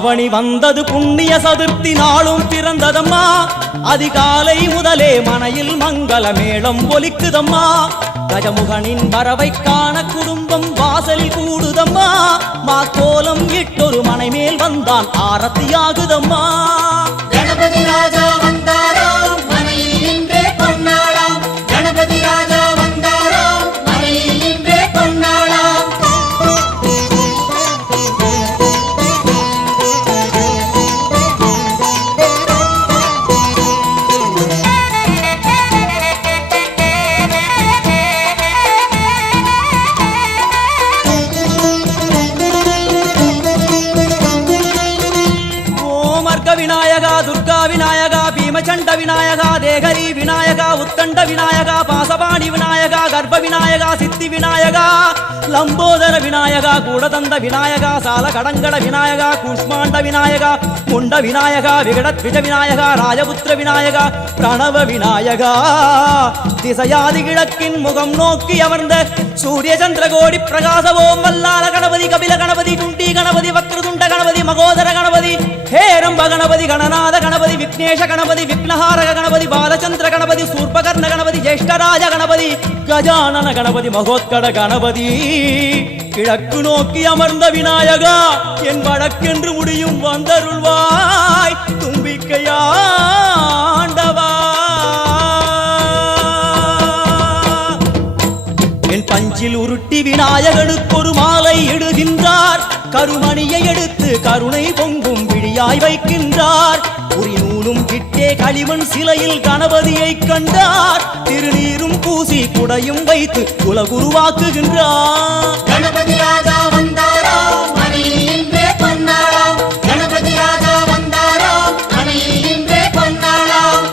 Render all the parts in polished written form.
ஆவணி வந்தது புண்ணிய சதுர்த்தி நாளும் பிறந்ததம்மா. அதிகாலை முதலே மனையில் மங்கள மேளம் ஒலிக்குதம்மா. கஜமுகனின் வரவை காண குடும்பம் வாசலில் கூடுதம்மா. மாக்கோலம் இட்டொரு மனை மேல் வந்தான் ஆரத்தியாகுதம்மா. கணபதி ராஜா வந்தாராம் மனையில் நின்றே பொன்னாளாம். கணபதி ராஜா வந்தாராம் மனையில் நின்றே பொன்னாளாம். விநாயகா துர்கா விநாயகா பீமச்சண்ட விநாயகா தேகரி விநாயகா உத்தண்ட விநாயகா பாசபாணி விநாயகா கர்ப்ப விநாயகா சித்தி விநாயகா லம்போதர விநாயகா கூடதந்த விநாயகா சால கடங்கட விநாயகா கூஷ்மாண்ட விநாயகா முண்ட விநாயகா விகடத்விஜ விநாயகா ராஜபுத்திர விநாயகா பிரணவ விநாயகா. திசையாதி கிழக்கின் முகம் நோக்கி அமர்ந்த சூரிய சந்திரகோடி பிரகாசவோம் வல்லால கணபதி கபில கணபதி துண்டி கணபதி வக்ரதுண்ட கணபதி மகோதர கணபதி ஹேரம்ப கணபதி கணநாத கணபதி விக்னேஷ கணபதி விக்னஹாரக கணபதி பாலச்சந்திர கணபதி சூர்பகர்ண கணபதி ஜேஷ்டராஜ கணபதி கஜானன கணபதி மகோத்கட கணபதி. கிழக்கு நோக்கி அமர்ந்த விநாயகா என் வழக்கென்று முடியும் வந்தருள்வாய் தும்பிக்கையாண்டவா. என் பஞ்சில் உருட்டி விநாயகனுக்கு ஒரு மாலை இடுகின்றார். கருமணியை எடுத்து கருணை பொங்கும் விழியாய் வைக்கின்றார். உரி நூலும் கிட்டே களிமண் சிலையில் கணபதியை கண்டார். திருநீரும் பூசி குடையும் வைத்து குலகுருவாக்குகின்றார். கணபதி ராஜா வந்தாராம் மனையில் நின்றே பொன்னாளாம். கணபதி ராஜா வந்தாராம் மனையில் நின்றே பொன்னாளாம்.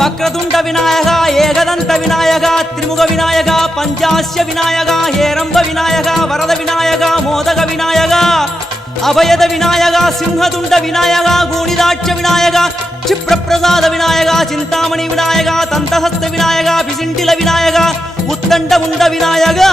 வக்ரதுண்ட விநாயகா ஏகதந்த விநாயகா திரிமுக விநாயகா பஞ்சாஸ்ய விநாயகா ஹேரம்ப விநாயகா வரத விநாயகா மோதக விநாயகா அபயத விநாயகா சிம்ஹதுண்ட விநாயகா கூணிதாட்ச விநாயகா க்ஷிப்ரபிரசாத விநாயகா சிந்தாமணி விநாயகா தந்தஹஸ்த விநாயகா பிசிண்டில விநாயகா உத்தண்ட உண்ட விநாயகா.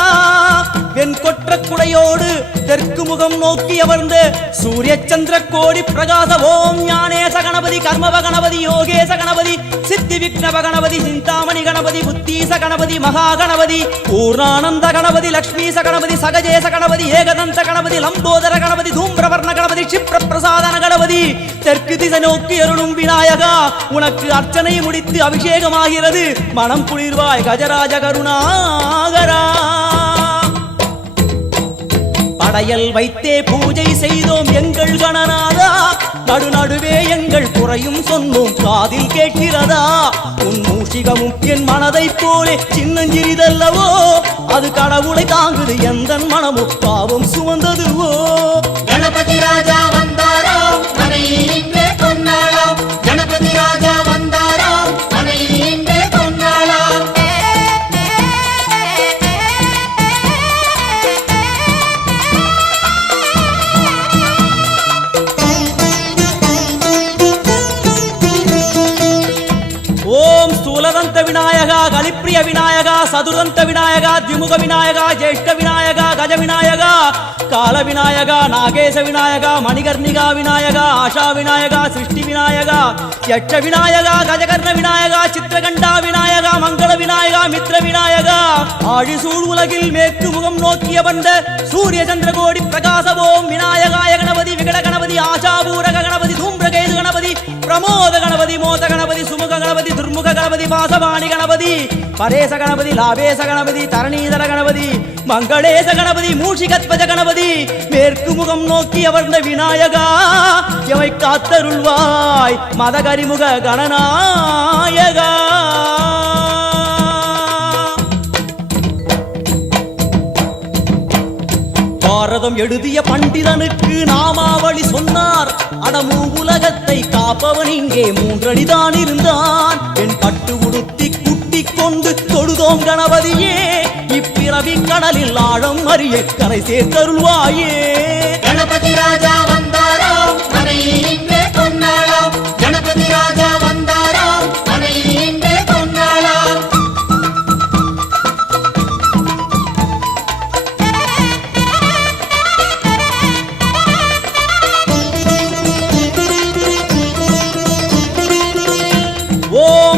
வெண்கொற்ற குடையோடு தெற்கு முகம் நோக்கி அமர்ந்து சூரிய சந்திர கோடி பிரகாச ஓம் ஞானேச கணபதி கர்மவ கணபதி யோகேச கணபதி சித்தி விக்னவ கணபதி சிந்தாமணி கணபதி புத்தீச கணபதி மகா கணபதி பூர்ணானந்த கணபதி லக்ஷ்மீச கணபதி சகஜேச கணபதி ஏகதந்த கணபதி லம்போதர கணபதி தூம்பிரவர்ண கணபதி க்ஷிப்ர பிரசாதன கணபதி. தெற்கு திசை நோக்கி அருளும் விநாயகா உனக்கு அர்ச்சனை முடித்து அபிஷேகமாகிறது. மனம் குளிர்வாய் கஜராஜ கருணாகரா. படையல் வைத்தே பூஜை செய்தோம் எங்கள் கணநாதா. நடுநடுவே எங்கள் குறையும் சொன்னோம் காதில் கேட்கிறதா. உன் மூஷிகமும் என் மனதை போலே சின்னஞ்சிறிதல்லவோ. அது கடவுளை தாங்குது எந்த மனமோ பாவம் சுமந்ததுவோ. கணபதி ராஜா வந்தாராம் மனையில் நின்றே பொன்னாளாம். கணபதி ராஜா வந்தாராம் மனையில் நின்றே பொன்னாளாம். ஓம் ஸ்தூலதந்த விநாயகா கலிப்பிரிய விநாயகா சதுரந்த விநாயகா திமுக விநாயகா ஜேஷ்ட விநாயகா கஜ விநாயகா கால விநாயகா நாகேச விநாயகா மணிகர்ணிகா விநாயகா ஆஷா விநாயகா சிருஷ்டி விநாயகா யட்ச விநாயகா கஜகர்ண விநாயகா சித்திரகண்டா விநாயகா மங்கள விநாயகா மித்ர விநாயகா. ஆழிசூழ் உலகில் மேற்கு முகம் நோக்கிய வந்த சூரிய சந்திரகோடி பிரகாசவோம் விநாயகாய கணபதி விகட கணபதி ஆஷாபூரக கணபதி தூம்பிரகேது கணபதி பிரமோத கணபதி மோத கணபதி சுமுக கணபதி துர்முக கணபதி பாசவாணி கணபதி பரேச கணபதி லாபேச கணபதி தரணீதர கணபதி மங்களேச கணபதி மூஷிகத்வஜ கணபதி. மேற்கு முகம் நோக்கி அமர்ந்த விநாயகா எவை காத்தருள்வாய் மதகரிமுக கணநாயகா. பாரதம் எழுதிய பண்டிதனுக்கு நாமாவளி சொன்னார். அடமூ உலகத்தை காப்பவன் இங்கே மூன்றடிதான் இருந்தான். என் பட்டு உடுத்தி குட்டிக் கொண்டு தொழுதோம் கணபதியே. இப்பிறவி கடலில் ஆழம் அறிய கரை சேர்த்தருள்வாயே. கணபதி ராஜா வந்தாராம் மனையில் நின்றே பொன்னாளாம். கணபதி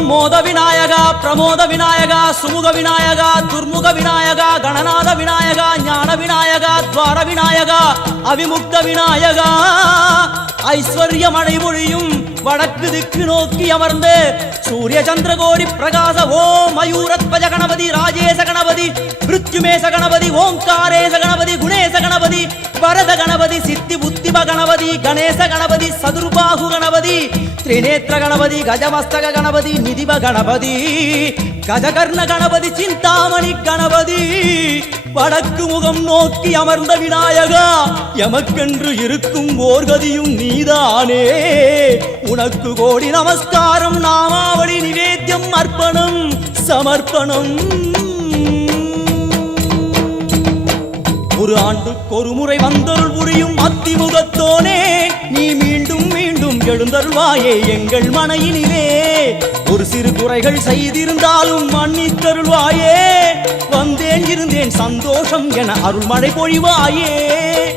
மோத விநாயகா பிரமோத விநாயகா சுமுக விநாயகா துர்முக விநாயகா கணநாத விநாயகா ஞான விநாயகா துவார விநாயகா அவிமுக்த விநாயகா ஐஸ்வர்ய மழை பொழியும் வடக்கு திக்கு நோக்கி அமர்ந்து சூரிய சந்திரகோடி பிரகாச ஓம் மயூரத்வஜ கணபதி ராஜேச கணபதி மிருத்யுமேச கணபதி ஓங்காரேச கணபதி குணேச கணபதி வரத கணபதி சித்தி புத்திப கணபதி கணேச கணபதி சதுர்பாகு கணபதி திரிநேத்திர கணபதி கஜமஸ்தக கணபதி நிதிப கணபதி கஜகர்ண கணபதி சிந்தாமணி கணபதி வடக்கு முகம் நோக்கி அமர்ந்த விநாயகா எமக்கென்று இருக்கும் ஓர்கதியும் நீதானே உனக்கு கோடி நமஸ்காரம் நாமாவளி நிவேத்தியம் அர்ப்பணம் சமர்ப்பணம் ஒரு ஆண்டுக்கு ஒரு முறை வந்தருள் புரியும் அத்திமுகத்தோனே நீ மீண்டும் மீண்டும் எழுந்தருள்வாயே எங்கள் மனையினிலே ஒரு சிறு குறைகள் செய்திருந்தாலும் மன்னித்தருள்வாயே வந்தேன் இருந்தேன் சந்தோஷம் என அருள்மழை பொழிவாயே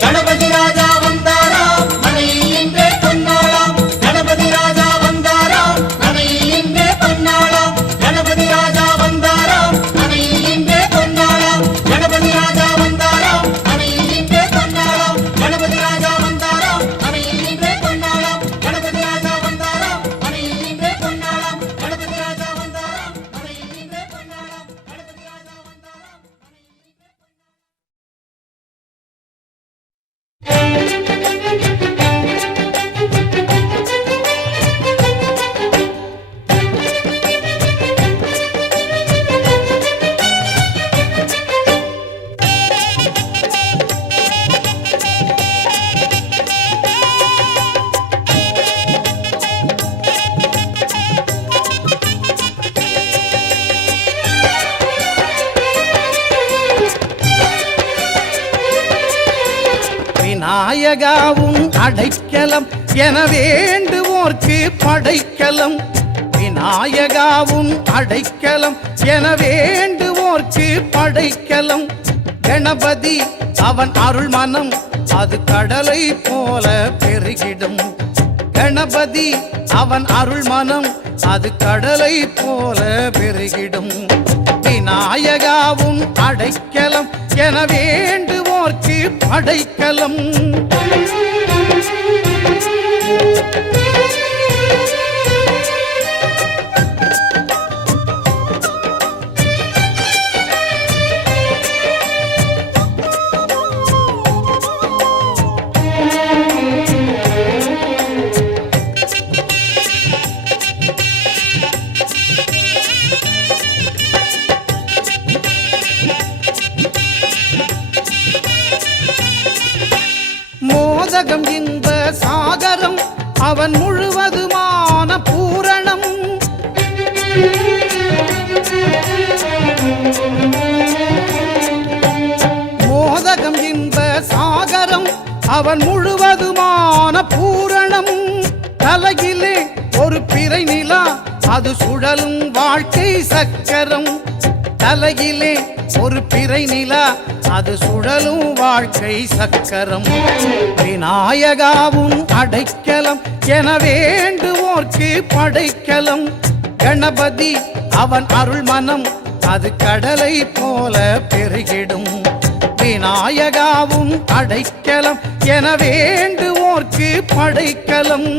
கணபதி ராஜா வந்தாராம் மனையில் இன்றே பொன்னாளாம் கணபதி ராஜா வந்தாராம் மனையில் இன்றே பொன்னாளாம் கணபதி ராஜா வந்தாராம் மனையில் இன்றே பொன்னாளாம் கணபதி ராஜா வந்தாராம் மனையில் இன்றே பொன்னாளாம் கணபதி ராஜா வந்தாராம் மனையில் இன்றே பொன்னாளாம் கணபதி ராஜா வந்தாராம் மனையில் இன்றே பொன்னாளாம் கணபதி ராஜா வந்தாராம் மனையில் இன்றே பொன்னாளாம் கணபதி ராஜா வந்தாராம் விநாயகாவும் அடைக்கலம் என வேண்டுவோர்க்கு படைக்கலம் விநாயகாவும் அடைக்கலம் என வேண்டுவோர்க்கு படைக்கலம் கணபதி அவன் அருள் மனம் அது கடலை போல பெருகிடும் கணபதி அவன் அருள் மனம் அது கடலை போல பெருகிடும் விநாயகாவும் அடைக்கலம் என வேண்டுவோர்க்கு படைக்கலம் மோதகம் இன்ப சாகரம் அவன் முழுவதுமான பூரணம் மோதகம் இன்ப சாகரம் அவன் முழுவதுமான பூரணம் தலையிலே ஒரு பிறை நிலா அது சுழலும் வாழ்க்கை சக்கரம் தலையிலே ஒரு பிறை நிலா அது சுழலும் வாழ்க்கை சக்கரம் விநாயகாவும் அடைக்கலம் என வேண்டுவோர்க்கு படைக்கலம் கணபதி அவன் அருள் மனம் அது கடலை போல பெருகிடும் விநாயகாவும் அடைக்கலம் என வேண்டுவோர்க்கு படைக்கலம்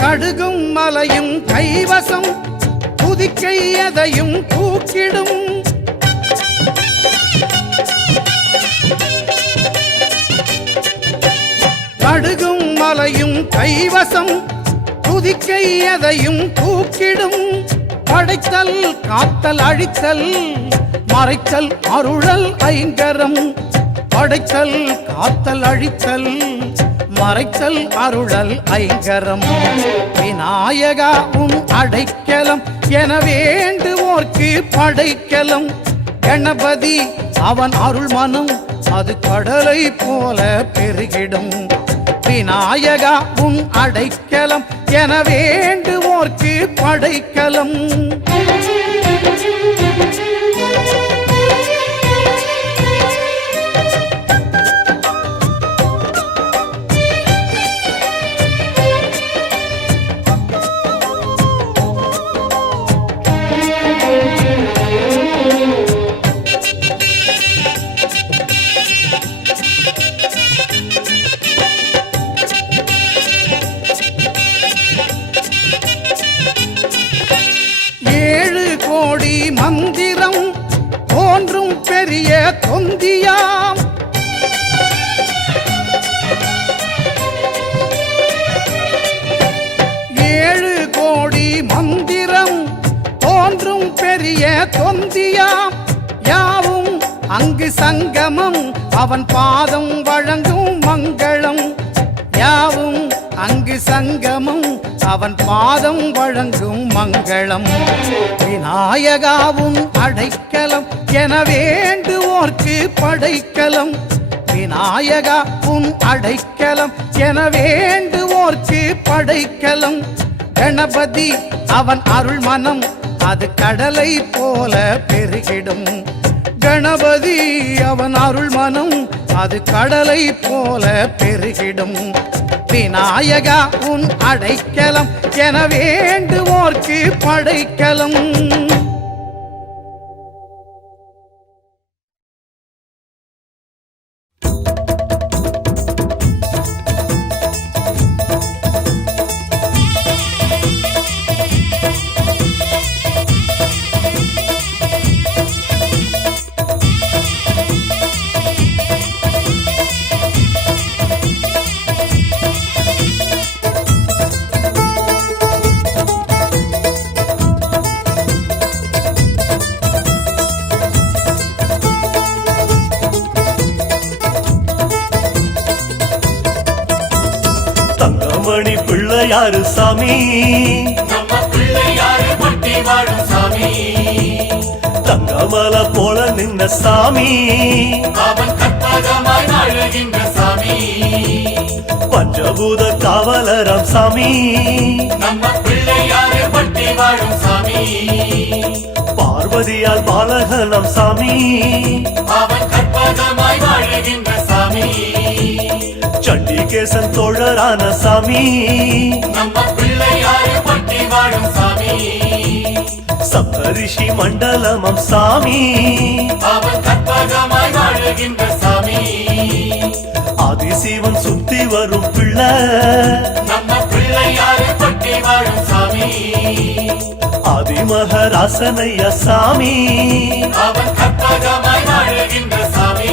கடுகும் மலையும் கைவசம் புதிக்கை எதையும் தூக்கிடும் கடுகும் மலையும் கைவசம் புதிக்கை எதையும் தூக்கிடும் படைத்தல் காத்தல் அழித்தல் மறைத்தல் அருளல் ஐங்கரம் படைத்தல் காத்தல் அழித்தல் மறைத்தல் அருளல் ஐங்கரம் விநாயகா உன் அடைக்கலம் என வேண்டுவோர்க்கு படைக்கலம் கணபதி அவன் அருள் மனம் அது கடலை போல பெருகிடும் விநாயகா உன் அடைக்கலம் என வேண்டுவோர்க்கு படைக்கலம் மந்திரம் தோன்றும் பெரிய தொந்தியாம் ஏழு கோடி மந்திரம் தோன்றும் பெரிய தொந்தியாம் யாவும் அங்கு சங்கமம் அவன் பாதம் வழங்கும் மங்களம் யாவும் அங்கு சங்கமம் அவன் பாதம் வழங்கும் மங்களம் விநாயகாவும் அடைக்கலம் என வேண்டுவோர்க்கு படைக்கலம் விநாயகாவும் அடைக்கலம் என வேண்டுவோர்க்கு படைக்கலம் கணபதி அவன் அருள் மனம் அது கடலை போல பெருகிடும் கணபதி அவன் அருள் மனம் அது கடலை போல பெருகிடும் விநாயகா உன் அடைக்கலம் என வேண்டுவோர்க்கு படைக்கலம் தங்கமணி பிள்ளையாரு சாமி நம்ம பிள்ளையாரு பட்டி வாழும் சாமி தங்கமல போல நின்ன சாமி அவன் கற்பகமாய் வாழுகின்ற சாமி பஞ்சபூத காவலரம் சாமி நம்ம பிள்ளையாரு பட்டி வாழும் சாமி பார்வதியால் பாலகனம் சாமி அவன் கற்பகமாய் வாழுகின்ற சாமி சண்டிகேசன் தோழரான சாமி நம்ம பிள்ளையாரு பட்டி வாழும் சாமி சப்தரிஷி மண்டலமம் சாமி அவன் கற்பகமாய் வாழுகின்ற சாமி ஆதிசிவன் சுத்தி வரும் பிள்ளை நம்ம பிள்ளையாரு பட்டி வாழும் சாமி ஆதிமகராசனைய சாமி அவன் கற்பகமாய் வாழுகின்ற சாமி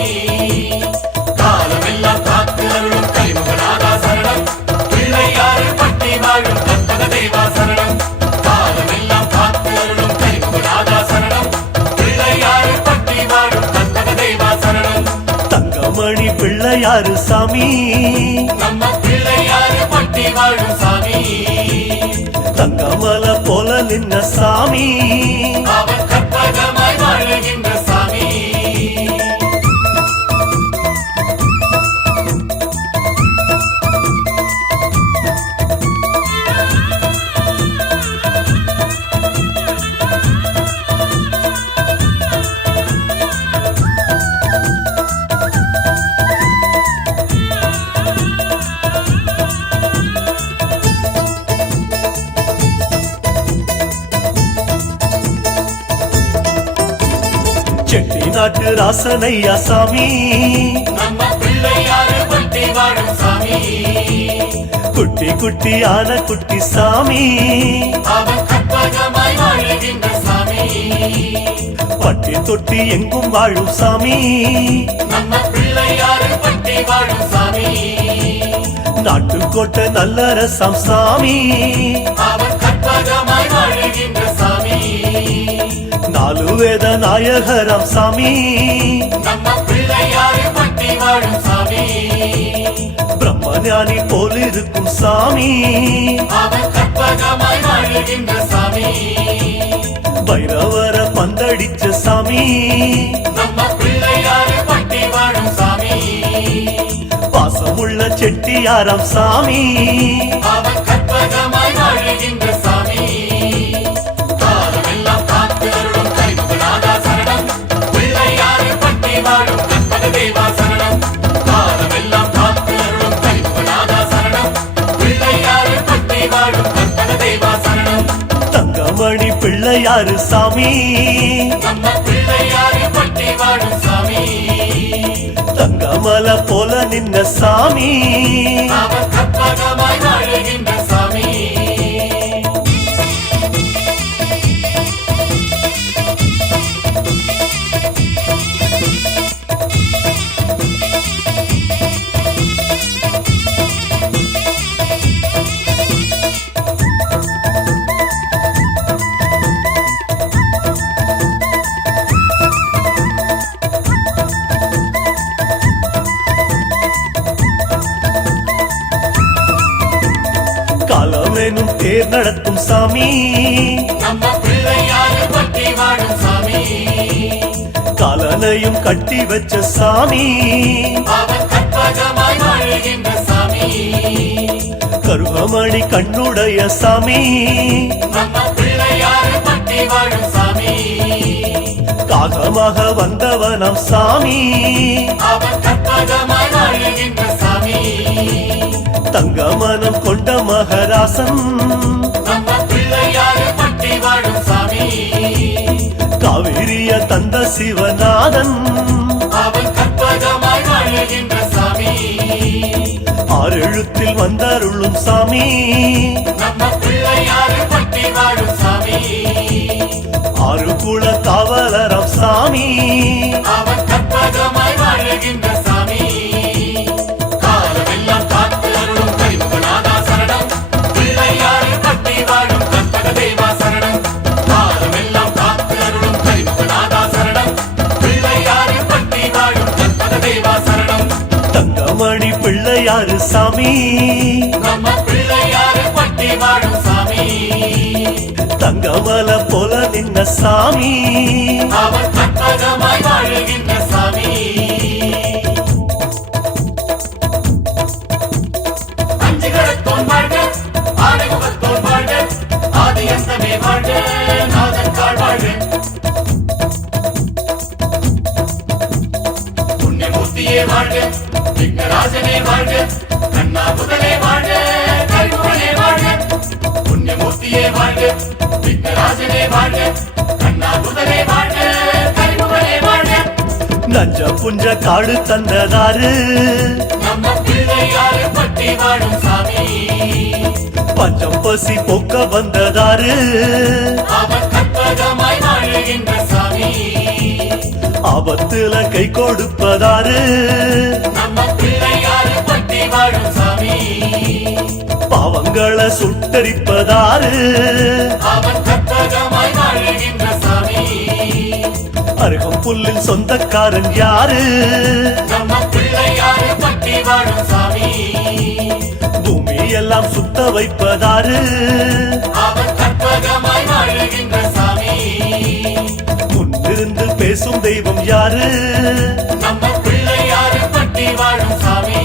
காலமெல்லாம் காத்து அருளும் கலிமுகநாதா சரணம் பிள்ளையாரு பட்டி வாழும் கற்பக தேவா சரணம் காலமெல்லாம் காத்து அருளும் கலிமுகநாதா சரணம் பிள்ளையாரு பட்டி வாழும் கற்பக தேவா சரணம் தங்கமணி பிள்ளையாரு சாமி நம்ம பிள்ளையாரு பட்டி வாழும் சாமி தங்கமல போல நின்ன சாமி அவன் கற்பகமாய் வாழுகின்ற சாமி செட்டி நாட்டு ராசனையா சாமி நம்ம பிள்ளையாரு பட்டி வாழும் சாமி குட்டி குட்டி ஆன குட்டி சாமி அவன் கற்பகமாய் வாழுகின்ற சாமி பட்டி தொட்டி எங்கும் வாழும் சாமி நம்ம பிள்ளையாரு பட்டி வாழும் சாமி நாட்டுக்கோட்டை நல்லரசம் சாமி அவன் கற்பகமாய் வாழுகின்ற சாமி நாலு வேத நாயகரம் சாமி நம்ம பிள்ளையாரு பட்டி பட்டி வாழும் சாமி பிரம்மஞானி போலிருக்கும் சாமி அவன் கற்பகமாய் வாழுகின்ற சாமி பைரவர பந்தடிச்ச சாமி நம்ம பிள்ளையாறு பட்டி வாழும் சாமி பாசமுள்ள செட்டியாராம் சாமி அவன் கற்பகமாய் வாழுகின்ற சாமி காலமெல்லாம் காத்து அருளும் கரிமுகநாதா சரணம் பிள்ளையாறு பட்டி வாழும் கற்பக தேவா சரணம் காலமெல்லாம் காத்து அருளும் கரிமுகநாதா சரணம் பிள்ளையாறு பட்டி வாழும் கற்பக தேவா சரணம் தங்கமணி பிள்ளையாரு சாமி நம்ம பிள்ளையாறு பட்டி வாழும் சாமி தங்கமல போல நின்ன சாமி அவன் கற்பகமாய் வாழுகின்ற சாமி காலமேனும் தேர் நடத்தும் சாமி நம்ம பிள்ளையாறு பட்டி வாழும் சாமி காலனையும் கட்டி வச்ச சாமி அவன் கற்பகமாய் வாழுகின்ற சாமி கருகமணி கண்ணுடைய சாமி நம்ம பிள்ளையாறு பட்டி வாழும் சாமி காகமாக வந்தவனம் சாமி அவன் கற்பகமாய் வாழுகின்ற சாமி தங்கமனம் கொண்ட மகராசன் நம்ம பிள்ளையாறு பட்டி வாழும் சாமி காவிரிய தந்த சிவநாதன் அவன் கற்பகமாய் வாழுகின்ற சாமி ஆறு எழுத்தில் வந்தருளும் சாமி நம்ம பிள்ளையாறு பட்டி வாழும் சாமி ஆறு குல காவலரம் சாமி அவன் கற்பகமாய் வாழுகின்ற சாமி காலமெல்லாம் காத்து அருளும் கரிமுகநாதா சரணம் பிள்ளையாறு பட்டி வாழும் கற்பக தேவா சரணம் காலமெல்லாம் காத்து அருளும் கரிமுகநாதா சரணம் பிள்ளையாறு பட்டி வாழும் கற்பக தேவா சரணம் தங்கமணி பிள்ளையாரு சாமி நம்ம பிள்ளையாறு பட்டி வாழும் சாமி தங்கமல போல நின்ன சாமி அவன் கற்பகமாய் வாழுகின்ற சாமி அஞ்சு கடத்தோன் வாழ்க ஆனைமுகத்தோன் வாழ்க ஆதி அந்தமே வாழ்க நாதன் தாழ் வாழ்க புண்ணியமூர்த்தியே வாழ்க விக்னராஜனே வாழ்க கண்ணா முதலே வாழ்க கரிமுகனே வாழ்க புண்ணியமூர்த்தியே வாழ்க விக்னராஜனே வாழ்க கண்ணா முதலே வாழ்க கரிமுகனே வாழ்க நஞ்ச புஞ்ச காடு தந்ததாரு நம்ம பிள்ளையாறு பட்டி வாழும் சாமி பஞ்சம் பசி போக்க வந்ததாரு அவன் கற்பகமாய் வாழுகின்ற சாமி ஆபத்துல கை கொடுப்பதாரு நம்ம பிள்ளையாறு பட்டி வாழும் சாமி பாவங்களை சுட்டரிப்பதாரு அவன் கற்பகமாய் வாழுகின்ற சாமி அருகம் புல்லில் சொந்தக்காரன் யாரு நம்ம பிள்ளையாறு பட்டி வாழும் சாமி பூமி எல்லாம் சுத்த வைப்பதாரு அவன் கற்பகமாய் வாழுகின்ற சாமி முன்னிருந்து பேசும் தெய்வம் யாரு நம்ம பிள்ளையாறு பட்டி வாழும் சாமி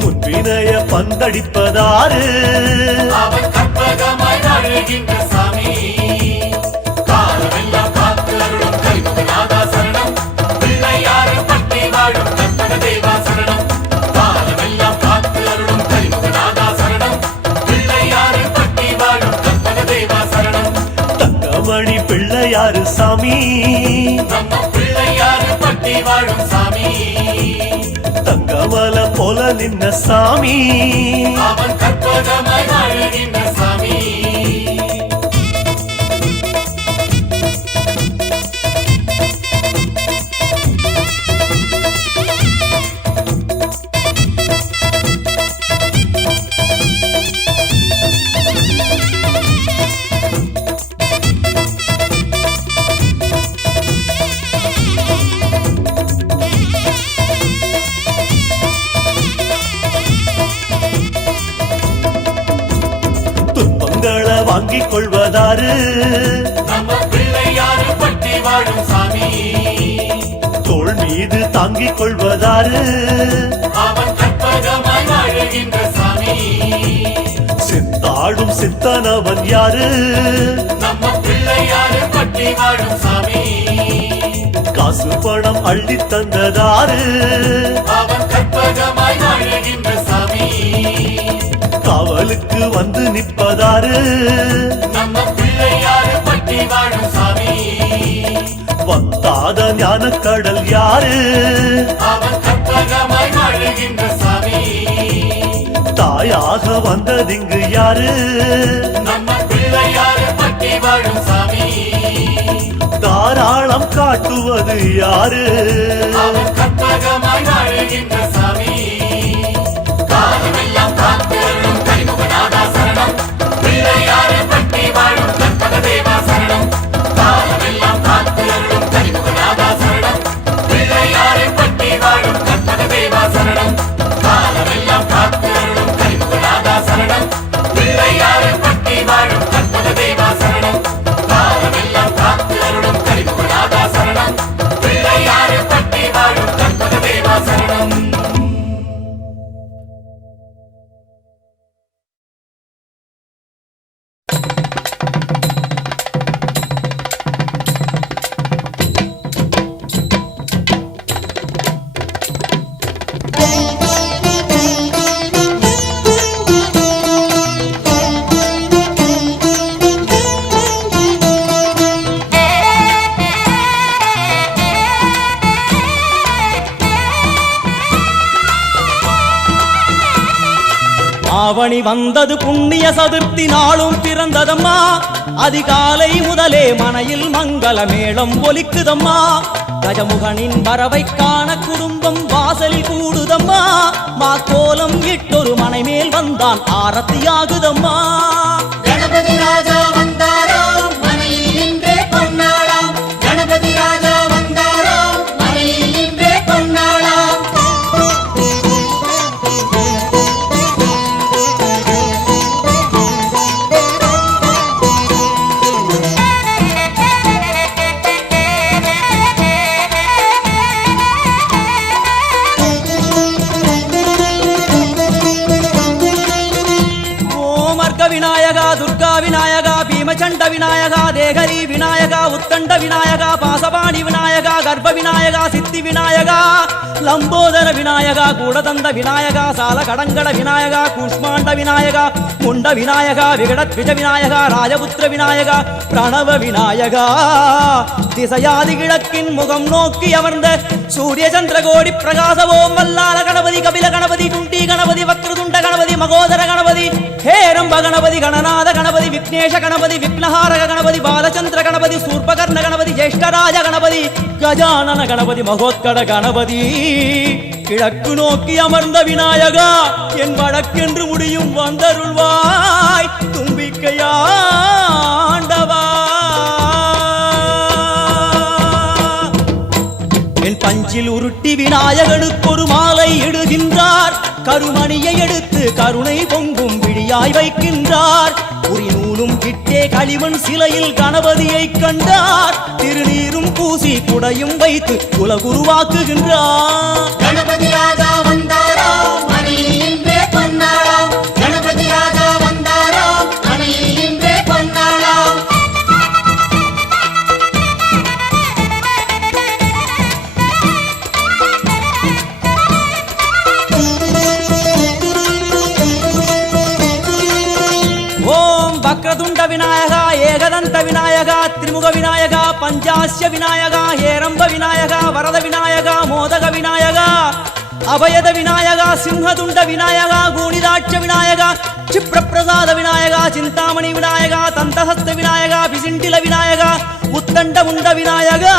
முன்வினைய பந்தடிப்பதாரு அவன் கற்பகமாய் வாழுகின்ற சாமி காலமெல்லாம் காத்து அருளும் கரிமுகநாதா சரணம் பிள்ளையாறு பட்டி வாழும் கற்பக தேவா சரணம் காலமெல்லாம் காத்து அருளும் கரிமுகநாதா சரணம் பிள்ளையாறு பட்டி வாழும் கற்பக தேவா சரணம் தங்கமணி பிள்ளையாரு சாமி நம்ம பிள்ளையாறு பட்டி வாழும் சாமி தங்கமல போல நின்ன சாமி அவன் கற்பகமாய் வாழுகின்ற சாமி வாங்கிக் கொள்வதாரு நம்ம பிள்ளையாறு பட்டி வாழும் சாமி தோள் மீது தாங்கிக் கொள்வதாரு அவன் கற்பகமாய் வாழுகின்ற சாமி சித்தாடும் சித்தனவன் யாரு நம்ம பிள்ளையாறு பட்டி வாழும் சாமி காசு பணம் அள்ளி தந்ததாரு அவன் கற்பகமாய் வாழுகின்ற சாமி காவலுக்கு வந்து நிற்பதாரு நம்ம பிள்ளையாறு பட்டி வாழும் சாமி வத்தாத ஞான கடல் யாரு அவன் கற்பகமாய் வாழுகின்ற சாமி தாயாக வந்ததிங்கு யாரு நம்ம பிள்ளையாறு பட்டி வாழும் சாமி தாராளம் காட்டுவது யாரு அவன் கற்பகமாய் வாழுகின்ற சாமி காலமெல்லாம் காத்தருளும் கரிமுகநாதா சரணம் பிள்ளையாறு பட்டி வாழும் கற்பக தேவா சரணம் காலமெல்லாம் காத்தருளும் கரிமுகநாதா சரணம் பிள்ளையாறு பட்டி வாழும் கற்பக தேவா சரணம் காலமெல்லாம் காத்தருளும் கரிமுகநாதா சரணம் பிள்ளையாறு பட்டி வாழும் கற்பக தேவா சரணம் காலமெல்லாம் காத்தருளும் கரிமுகநாதா சரணம் பிள்ளையாறு பட்டி வாழும் கற்பக தேவா சரணம் ஆவணி வந்தது புண்ணிய சதுர்த்தி நாளும் பிறந்ததம்மா அதிகாலை முதலே மனையில் மங்கள மேளம் ஒலிக்குதம்மா கஜமுகனின் வரவை காண குடும்பம் வாசலில் கூடுதம்மா மாக்கோலம் இட்டொரு மனை மேல் வந்தான் ஆரத்தியாகுதம்மா கணபதி ராஜா வந்தாராம் மனையில் நின்றே பொன்னாளாம் கணபதி ராஜா வந்தாராம் மனையில் நின்றே பொன்னாளாம் ஓமர்க விநாயகா துர்கா விநாயகா பீமச்சண்ட விநாயகா தேகரி விநாயகா உத்தண்ட விநாயகா பாசபாணி விநாயகா கர்ப்ப விநாயகா சித்தி விநாயகா லம்போதர விநாயகா கூடதந்த விநாயகா சால கடங்கட விநாயகா கூஷ்மாண்ட விநாயகா முண்ட விநாயகா விகடத்விஜ விநாயகா ராஜபுத்திர விநாயகா பிரணவ விநாயகா திசையாதி கிழக்கின் முகம் நோக்கி அமர்ந்த சூரிய சந்திரகோடி பிரகாச ஓம் வல்லால கணபதி கபில கணபதி குண்டி கணபதி வக்ரதுண்ட கணபதி மகோதர கணபதி ஹேரம்ப கணபதி கணநாத கணபதி விக்னேஷ கணபதி விக்னஹாரக கணபதி பாலச்சந்திர கணபதி சூர்பகர்ண கணபதி ஜேஷ்டராஜ கணபதி கஜானன கணபதி மகோத்கட கணபதி கிழக்கு நோக்கி அமர்ந்த விநாயகா என் வழக்கென்று முடியும் வந்தருள்வாய் தும்பிக்கையாண்டவா என் பஞ்சில் உருட்டி விநாயகனுக்கு ஒரு மாலை இடுகின்றார் கருமணியை எடுத்து கருணை பொங்கும் விழியாய் வைக்கின்றார் உரிநூலும் கிட்டே களிமண் சிலையில் கணபதியை கண்டார் திருநீரும் பூசி குடையும் வைத்து குலகுருவாக்குகின்றார் கணபதி ராஜா வந்தாராம் மனையில் நின்றே பொன்னாளாம் கணபதி ராஜா வந்தாராம் மனையில் நின்றே பொன்னாளாம் ஓம் வக்ரதுண்ட விநாயகா ஏகதந்த விநாயகா திரிமுக விநாயகா பஞ்சாஸ்ய விநாயகா ஹேரம்ப விநாயகா வரத விநாயகா மோதக விநாயகா அபயத விநாயகா சிம்ஹதுண்ட விநாயகா கூணிதாட்ச விநாயகா क्षिप्रप्रसाद विनायका चिंतामणि विनायका तंतहस्त विनायका पिसिंटिल विनायका उत्तंड मुंड विनायका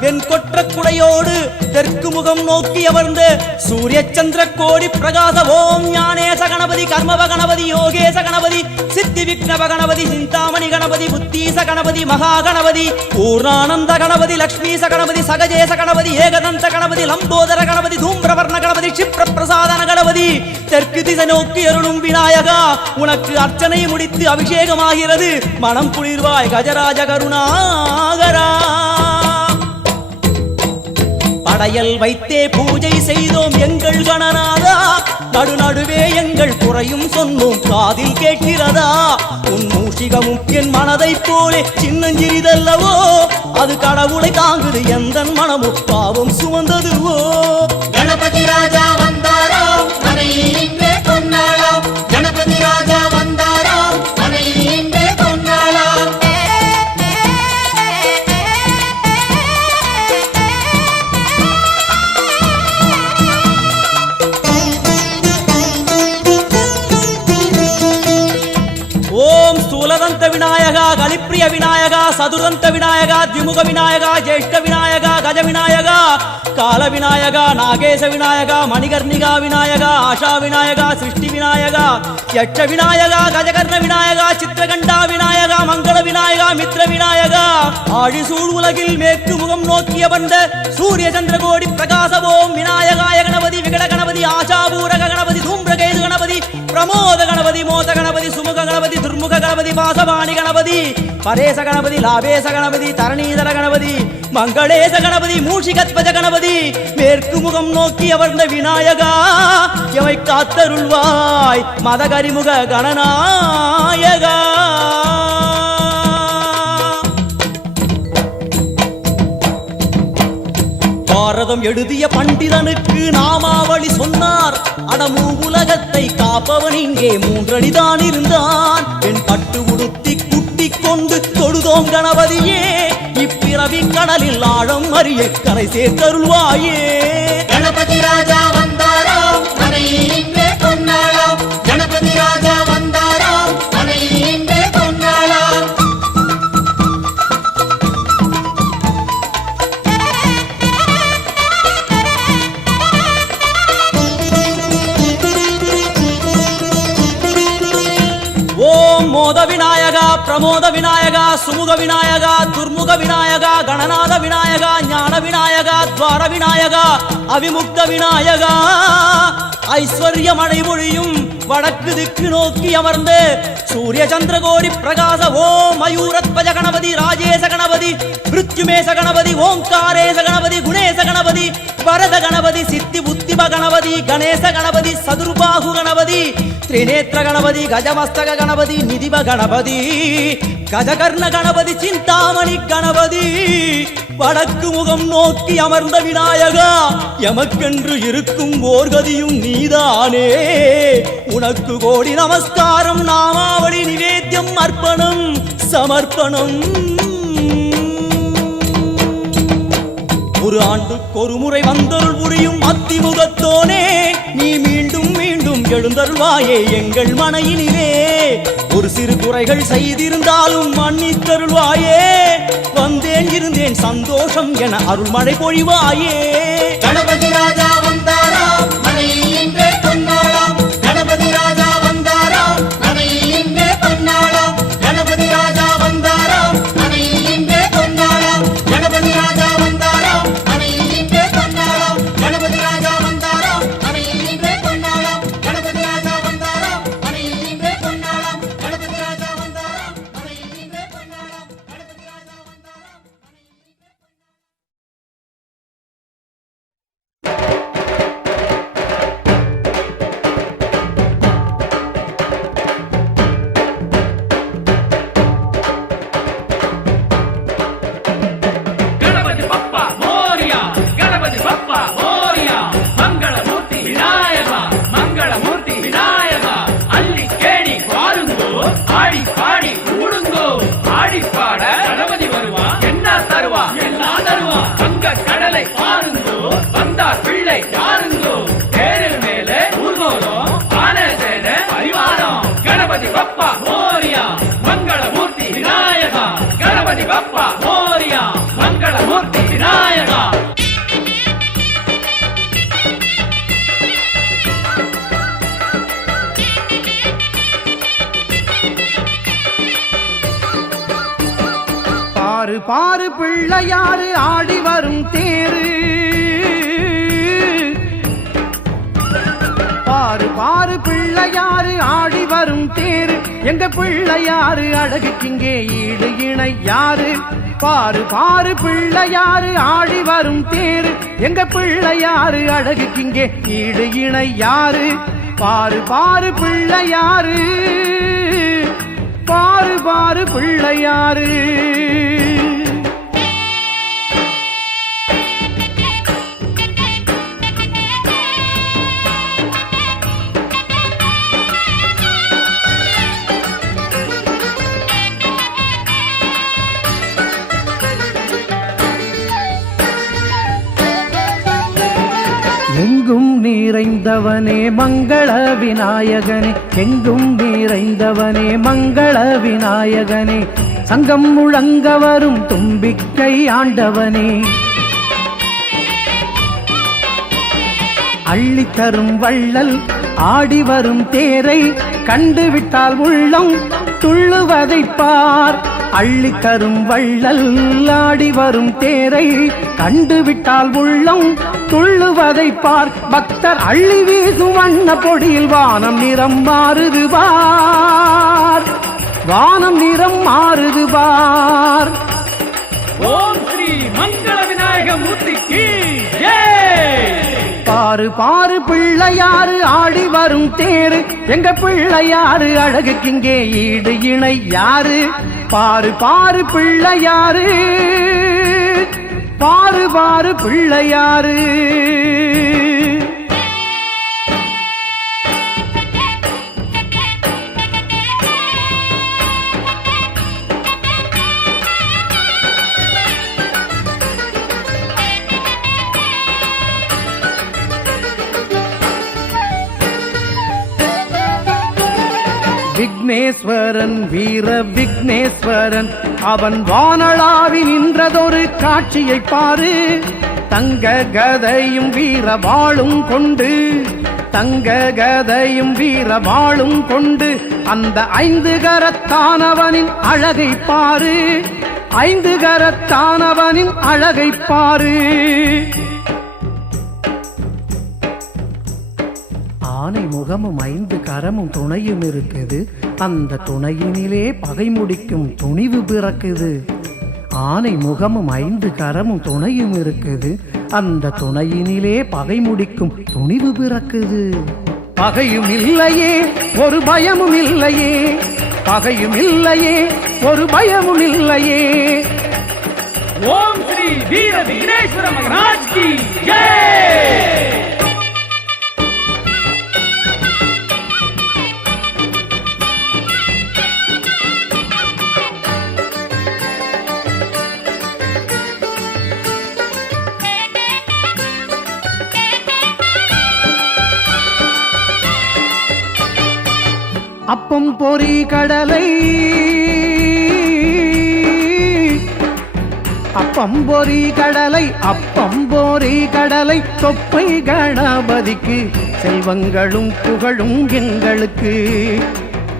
வெண்கொற்ற குடையோடு தெற்கு முகம் நோக்கி அமர்ந்து சூரிய சந்திர கோடி பிரகாச ஓம் ஞானேச கணபதி கர்மவ கணபதி யோகேச கணபதி சித்தி விக்னவ கணபதி சிந்தாமணி கணபதி புத்தீச கணபதி மகா கணபதி பூர்ணானந்த கணபதி லக்ஷ்மீச கணபதி சகஜேச கணபதி ஏகதந்த கணபதி லம்போதர கணபதி தூம்பிரவர்ண கணபதி க்ஷிப்ர பிரசாதன கணபதி தெற்கு திசை நோக்கி அருளும் விநாயகா உனக்கு அர்ச்சனை முடித்து அபிஷேகமாகிறது மனம் குளிர்வாய் கஜராஜ கருணாகரா படையல் வைத்தே பூஜை செய்தோம் எங்கள் கணநாதா நடுநடுவே எங்கள் குறையும் சொன்னோம் காதில் கேட்கிறதா உன் மூஷிகமும் என் மனதை போலே சின்னஞ்சிறிதல்லவோ அது கடவுளை தாங்குது எந்த மனமும் பாவம் சுமந்ததுவோ கணபதி ராஜா வந்தாரோ மனையில் இன்றே பொன்னாளாம் கணபதி ராஜா வந்தாரோ மனையில் இன்றே பொன்னாளாம் ஓம் ஸ்தூலதந்த விநாயகா கலிப்பிரிய விநாயகா சதுரந்த விநாயகா திமுக விநாயகா ஜேஷ்ட விநாயகா கஜ விநாயகா கால விநாயகா நாகேச விநாயகா மணிகர்ணிகா விநாயகா ஆஷா விநாயகா சிருஷ்டி விநாயகா யட்ச விநாயகா கஜகர்ண விநாயகா சித்திரகண்டா விநாயகா மங்கள விநாயகா மித்ர விநாயகா ஆழிசூழ் உலகில் மேற்கு முகம் நோக்கிய வந்த சூரிய சந்திரகோடி பிரகாச ஓம் விநாயகாய கணபதி விகட கணபதி ஆஷாபூரக கணபதி தூம்பிரகேது கணபதி பிரமோத கணபதி மோத கணபதி சுமுக கணபதி துர்முக கணபதி வாசவாணி கணபதி பரேச கணபதி லாபேச கணபதி தரணீதர கணபதி மங்களேச கணபதி மூஷிகத்வஜ கணபதி மேற்கு முகம் நோக்கி அமர்ந்த விநாயகா எவை காத்தருள்வாய் மதகரிமுக கணநாயகா பாரதம் எழுதிய பண்டிதனுக்கு நாமாவளி சொன்னார் அடமூ உலகத்தை காப்பவன் இங்கே மூன்றடிதான் இருந்தான் என் பட்டு உடுத்தி குட்டிக் கொண்டு தொழுதோம் கணபதியே இப்பிறவி கடலில் ஆழம் அறிய கரை சேர்த்தருள்வாயே கணபதி ராஜா வந்தாரோ மனையில் இன்றே பொன்னாளாம் கணபதி ராஜா வந்தாரோ மனையில் இன்றே பொன்னாளாம் ஓம் மோத விநாயகா பிரமோத விநாயகா சுமுக விநாயகா துர்முக விநாயகா கணநாத விநாயகா ஞான விநாயகா துவார விநாயகா அவிமுக்த விநாயகா ஐஸ்வர்ய மழை பொழியும் வடக்கு திக்கு நோக்கி அமர்ந்து சூரிய சந்திரகோடி பிரகாச ஓம் மயூரத்வஜ கணபதி ராஜேச கணபதி மிருத்யுமேச கணபதி ஓங்காரேச கணபதி குணேச கணபதி வரத கணபதி சித்தி புத்திப கணபதி கணேச கணபதி சதுர்பாகு கணபதி திரிநேத்திர கணபதி கஜமஸ்தக கணபதி நிதிப கணபதி கஜகர்ண கணபதி சிந்தாமணி கணபதி வடக்கு முகம் நோக்கி அமர்ந்த விநாயகா எமக்கென்று இருக்கும் ஓர்கதியும் நீதானே உனக்கு கோடி நமஸ்காரம் நாமாவளி நிவேத்தியம் அர்ப்பணம் சமர்ப்பணம் ஒரு ஆண்டுக்கு ஒரு முறை வந்தருள் புரியும் அத்திமுகத்தோனே நீ மீண்டும் மீண்டும் எழுந்தருள்வாயே எங்கள் மனையினிலே ஒரு சிறு குறைகள் செய்திருந்தாலும் மன்னித்தருள்வாயே வந்தேன் இருந்தேன் சந்தோஷம் என அருள்மழை பொழிவாயே கணபதி ராஜா வந்தாரோ மனையில் இன்றே பொன்னாளாம் கணபதி ராஜா வந்தாரோ மனையில் இன்றே பொன்னாளாம் கணபதி ராஜா வந்தாரோ மனையில் இன்றே பொன்னாளாம் கணபதி ராஜா வந்தாரோ மனையில் இன்றே பொன்னாளாம் கணபதி ராஜா வந்தாரோ மனையில் இன்றே பொன்னாளாம் கணபதி ராஜா வந்தாரோ மனையில் இன்றே பொன்னாளாம் கணபதி ராஜா வந்தாரோ மனையில் இன்றே பொன்னாளாம் கணபதி ராஜா வந்தாரோ ಗಣಪತಿ ಬಪ್ಪ ಮೋರ್ಯ ಗಣಪತಿ ಬಪ್ಪ ಮೋರ್ಯ ಮಂಗಳಮೂರ್ತಿ ವಿನಾಯಕ ಮಂಗಳಮೂರ್ತಿ ವಿನಾಯಕ ಅಲ್ಲಿ ಕೇಳಿ பாருங்கோ ஆடி பாடி கூடுங்கோ ஆடி பாட கணபதி வருவா என்ன தருவா எல்லாம் தருவா அங்க கடலை பாருங்கோ வந்தார் பிள்ளை யாருங்கோ தேரில் மேலே ஊர்கோலம் ஆன சேன பரிவாரம் கணபதி பப்பா மோரியா மங்களமூர்த்தி விநாயகா கணபதி பப்பா மோரியா மங்களமூர்த்தி விநாயகா பாரு பாரு பிள்ளையாரு ஆடி வரும் தேரு, பாரு பாரு பிள்ளையாரு ஆடி வரும் தேரு, எங்க பிள்ளையாரு அழகுக்கிங்கே ஈடு இணை யாரு. பாரு பாரு பிள்ளையாரு ஆடி வரும் தேரு, எங்க பிள்ளையாரு அழகுக்கிங்கே ஈடு இணை யாரு. பாரு பாரு பிள்ளையாரு, பாரு பாரு பிள்ளையாரு. எங்கும் நிறைந்தவனே மங்கள விநாயகனே, எங்கும் நிறைந்தவனே மங்கள விநாயகனே, சங்கம் முழங்க வரும் தும்பிக்கை ஆண்டவனே, அள்ளித்தரும் வள்ளல் ஆடி வரும் தேரை கண்டுவிட்டால் உள்ளம் துள்ளுவதை பார். அள்ளித்தரும் வள்ளல் ஆடி வரும் தேரை கண்டுவிட்டால் உள்ளம் துள்ளுவதை பார். பக்தர் அள்ளி வீசும் வண்ண பொடியில் வானம் நிறம் மாறுது பார், வானம் நிறம் மாறுது பார். ஓம் ஸ்ரீ மங்கள விநாயக மூர்த்திக்கு ஜெய். பாரு பாரு பிள்ளையாரு ஆடி வரும் தேரு, எங்க பிள்ளையாரு அழகுக்கிங்கே ஈடு இணை யாரு. பாரு பாரு பிள்ளையாரு, பாரு பாரு பிள்ளையாரு. விக்னேஸ்வரன் வீர விக்னேஸ்வரன், அவன் வானளாவி நின்றதொரு காட்சியை பாரு. தங்க கதையும் வீர வாளும் கொண்டு, தங்க கதையும் வீர வாளும் கொண்டு, அந்த 5 கரத்தானவனின் அழகை பாரு, 5 கரத்தானவனின் அழகை பாரு. ஆனை முகமும் 5 கரமும் துணையும் இருக்குது, அந்த துணையினிலே பகை முடிக்கும் துணிவு பிறக்குது. ஆனை முகமும் 5 கரமும் துணையும் இருக்குது, அந்த துணையினிலே பகை முடிக்கும் துணிவு பிறக்குது. பகையும் இல்லையே ஒரு பயமும் இல்லையே, பகையும் இல்லையே ஒரு பயமும் இல்லையே. ஓம் ஸ்ரீ வீர விக்னேஸ்வர மகாராஜ் கி ஜெய். அப்பம் பொறி கடலை, அப்பம் பொறி கடலை, அப்பம் பொறி கடலை, தொப்பை கணபதிக்கு செல்வங்களும் புகழும் எங்களுக்கு.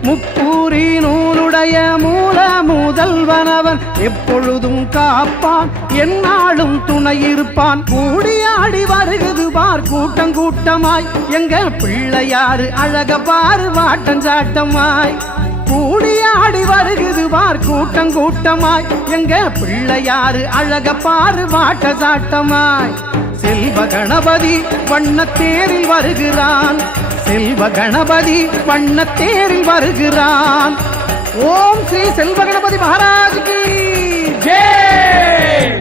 முப்பூரி நூலுடைய மூல முதல்வனவன் எப்பொழுதும் காப்பான், எந்நாளும் துணையிருப்பான். கூடியாடி வருகுது பார் கூட்டம் கூட்டமாய், எங்க பிள்ளையாரு அழக பாரு வாட்டம் சாட்டமாய். கூடியாடி வருகுது பார் கூட்டம் கூட்டமாய், எங்க பிள்ளையாரு அழக பாரு வாட்ட சாட்டமாய். செல்வ கணபதி வண்ணத்தேரில் வருகிறான், செல்வ கணபதி வண்ணத்தேரில் வருகிறான். ஓம் ஸ்ரீ செல்வ கணபதி மகாராஜ் கி ஜெய்.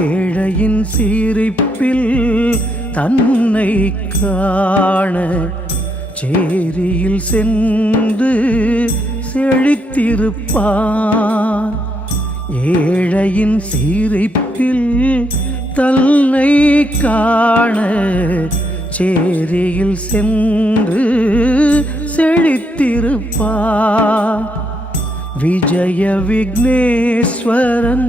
ஏழையின் சிரிப்பில் தன்னை காண சேரியில் சென்று செழித்திருப்பார் ஏழையின் சிரிப்பில் தன்னை காண சேரியில் சென்று செழித்திருப்பார் விஜய விக்னேஸ்வரன்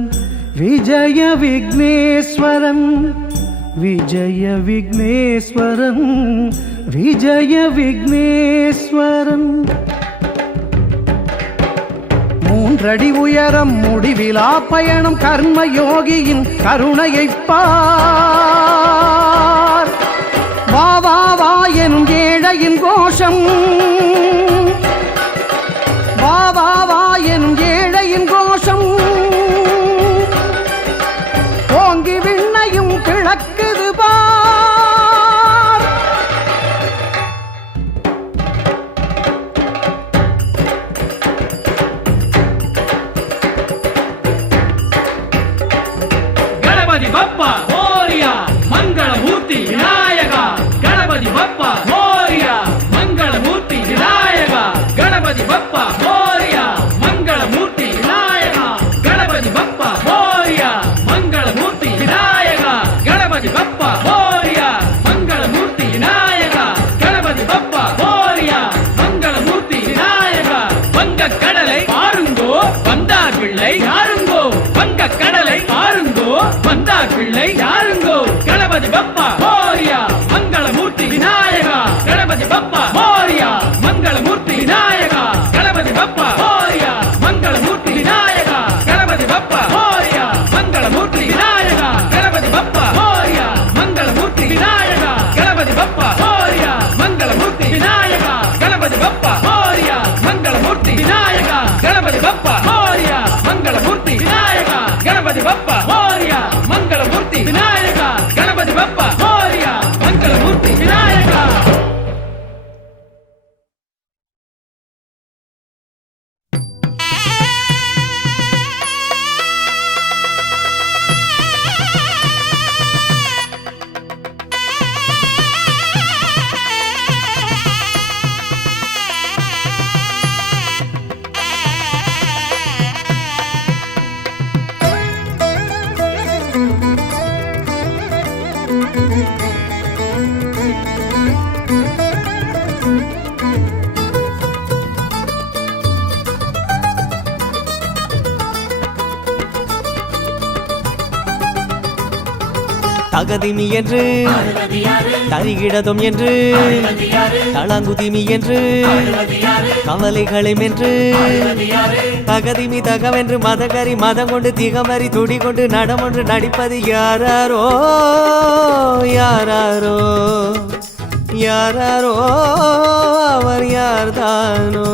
விஜய விக்னேஸ்வரன் விஜய விக்னேஸ்வரன் விஜய விக்னேஸ்வரன் மூன்றடி உயரம் முடிவிலா பயணம் கர்மயோகியின் கருணையைப் பார் வா வா வா எனும் ஏழையின் கோஷம் வா வா வா எனும் ஏழையின் கோஷம் ஓங்கி விண்ணையும் கிழக்குது பார் ಗಣಪತಿ ಬಪ್ಪ ಮೋರ್ಯ ಮಂಗಳಮೂರ್ತಿ ವಿನಾಯಕ ಗಣಪತಿ ಬಪ್ಪ ಮೋರ್ಯ ಮಂಗಳಮೂರ್ತಿ ವಿನಾಯಕ ಗಣಪತಿ ಬಪ್ಪ ಮೋರ್ಯ ಮಂಗಳಮೂರ್ತಿ ವಿನಾಯಕ ಗಣಪತಿ ಬಪ್ಪ ಮೋರ್ಯ ಮಂಗಳಮೂರ್ತಿ ವಿನಾಯಕ ಗಣಪತಿ ಬಪ್ಪ ಮೋರ್ಯ ಮಂಗಳಮೂರ್ತಿ ವಿನಾಯಕ ಗಣಪತಿ ಬಪ್ಪ ಮೋರ್ಯ ಮಂಗಳಮೂರ್ತಿ ವಿನಾಯಕ வங்க கடலை பாருங்கோ வந்தார் பிள்ளை யாருங்கோ வங்க கடலை பாருங்கோ வந்தார் பிள்ளை யாருங்கோ கணபதி பப்பா மோரியா மங்களமூர்த்தி விநாயகா கணபதி பப்பா மோரியா மங்களமூர்த்தி விநாயகா கணபதி பப்பா மோரியா மங்களமூர்த்தி விநாயகா கணபதி பப்பா மோரியா மங்களமூர்த்தி விநாயகா கணபதி பப்பா மோரியா மங்களமூர்த்தி விநாயகா கணபதி பப்பா மோரியா மங்களமூர்த்தி விநாயகா கணபதி பப்பா மோரியா மங்களமூர்த்தி விநாயகா கணபதி பப்பா மோரியா மங்களமூர்த்தி விநாயகா கணபதி பப்பா மோரியா மங்களமூர்த்தி விநாயகா கணபதி பப்பா மோரியா மங்களமூர்த்தி விநாயகா தகதிமி என்று தரிகிடதும் என்று தளங்குதிமி என்று கவலைகளை மென்று தகதிமி தகவென்று மதகரி மதம் கொண்டு திகமறி துடி கொண்டு நடமொன்று நடிப்பது யாராரோ யாராரோ யாராரோ அவர் யார்தானோ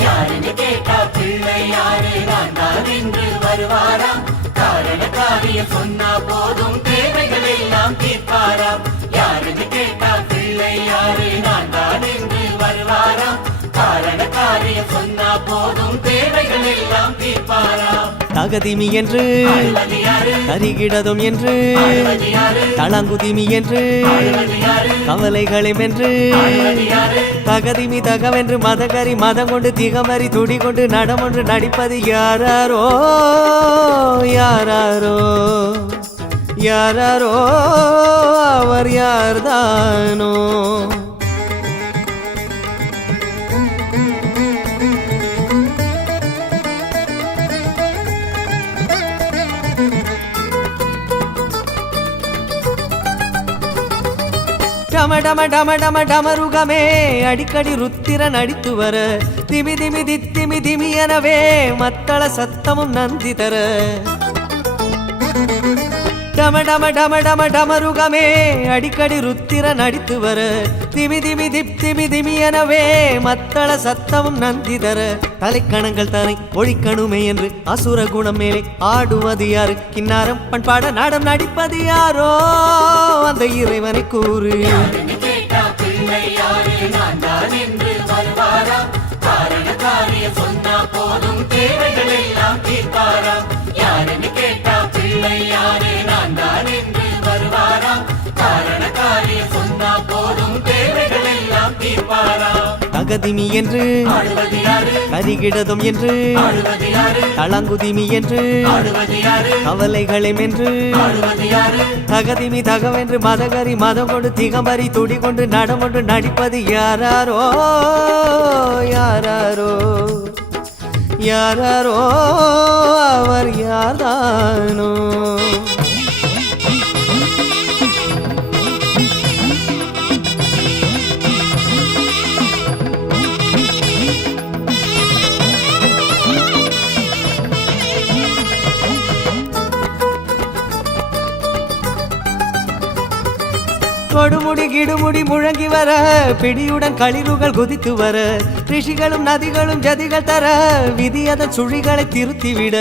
யாருன்னு கேட்டா பிள்ளை யாரு நான் தான் என்று வருவாராம் காரண காரியம் சொன்னா போதும் தேவைகள் எல்லாம் தீர்ப்பாராம் யாருன்னு கேட்டா பிள்ளை யாரு நான் தான் என்று வருவாராம் காரண காரியம் சொன்னா போதும் தேவைகள் எல்லாம் தீர்ப்பாராம் தகதிமி என்று தரிகிடதும் என்று தளங்குதிமி என்று கவலைகளை மென்று தகதிமி தகவென்று மதகரி மதம் கொண்டு திகமறி துடி கொண்டு நடமொன்று நடிப்பது யாராரோ யாராரோ யாராரோ அவர் யார்தானோ டம டம டம டம டமருகமே அடிக்கடி ருத்திர நடித்து வர திமி திமி தித்திமி திமி எனவே மத்தள சத்தமும் நந்தி தர டம டம டம டம டமருகமே அடிக்கடி ருத்திர நடித்து வர திமி திமி திப்திமி திமி எனவே மத்தள சத்தமும் நந்தி தர தலைக்கணங்கள் தரை ஒழிக்கணுமே என்று அசுர குணம் மேலே ஆடுவது யாரு கிண்ணாரம் பண்பாட நாடம் நடிப்பது யாரோ அந்த இறைவனை கூறு யாருன்னு கேட்டா பிள்ளை யாரு நான் தான் என்று வருவாராம் காரண காரியம் சொன்னா போதும் தேவைகள் எல்லாம் தீர்ப்பாராம் யாருன்னு கேட்டா பிள்ளை யாரு நான் தான் என்று வருவாராம் காரண காரியம் சொன்னா போதும் தேவைகள் எல்லாம் தீர்ப்பாராம் தீர்ப்பாராம். தகதிமி என்று ஆடுவது யாரு? கரிகிடதும் என்று ஆடுவது யாரு? தளங்குதிமி என்று ஆடுவது யாரு? கவலைகளும் என்று ஆடுவது யாரு? தகதிமி தகவென்று மதகரி மதம் கொண்டு திகம்பரி துடி கொண்டு நடமொன்று நடிப்பது யாராரோ யாராரோ யாராரோ அவர் யார்தானோ கொடுமுடி கிடுமுடி முழங்கி வர பிடியுடன் களிறுகள் குதித்து வர ரிஷிகளும் நதிகளும் ஜதிகள் தர விதி அதன் சுழிகளை திருத்திவிட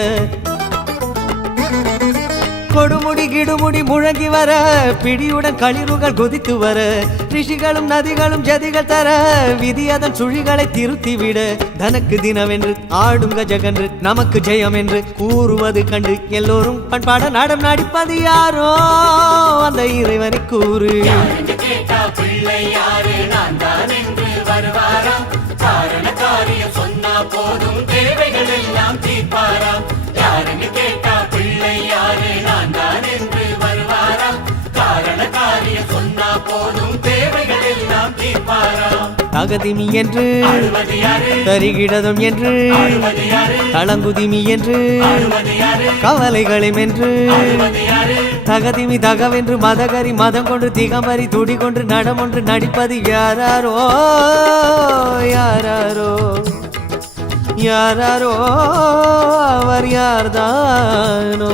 கொடுமுடி கிடுமுடி முழங்கி வர பிடியுடன் களிறுகள் குதித்து வர ரிஷிகளும் நதிகளும் ஜதிகள் தர விதி அதன் சுழிகளை திருத்திவிட தனக்கு தினவென்று ஆடும் கஜகன்று நமக்கு ஜெயம் என்று கூறுவது கண்டு எல்லோரும் பண்பாட நாடம் நடிப்பது யாரோ அந்த இறைவனை கூறு. யாரென்று கேட்டா பிள்ளை யாரு? நான் தான் என்று வருவாராம். காரண காரியம் சொன்னா போதும் தேவைகள் எல்லாம் தீர்ப்பாராம். யாரென்று கேட்டா பிள்ளை யாரு? நான் தான் என்று வருவாராம். காரண காரியம் சொன்னா போதும் தேவைகள் எல்லாம் தீர்ப்பாராம். தகதிமி என்று ஆடுவது யாரு? தரிகிடதும் என்று ஆடுவது யாரு? தளங்குதிமி என்று ஆடுவது யாரு? கவலைகளும் என்று ஆடுவது யாரு? தகதிமி தகவென்று மதகரி மதம் கொண்டு திகம்பரி துடி கொண்டு நடமொன்று நடிப்பது யாராரோ யாராரோ யாராரோ அவர் யார்தானோ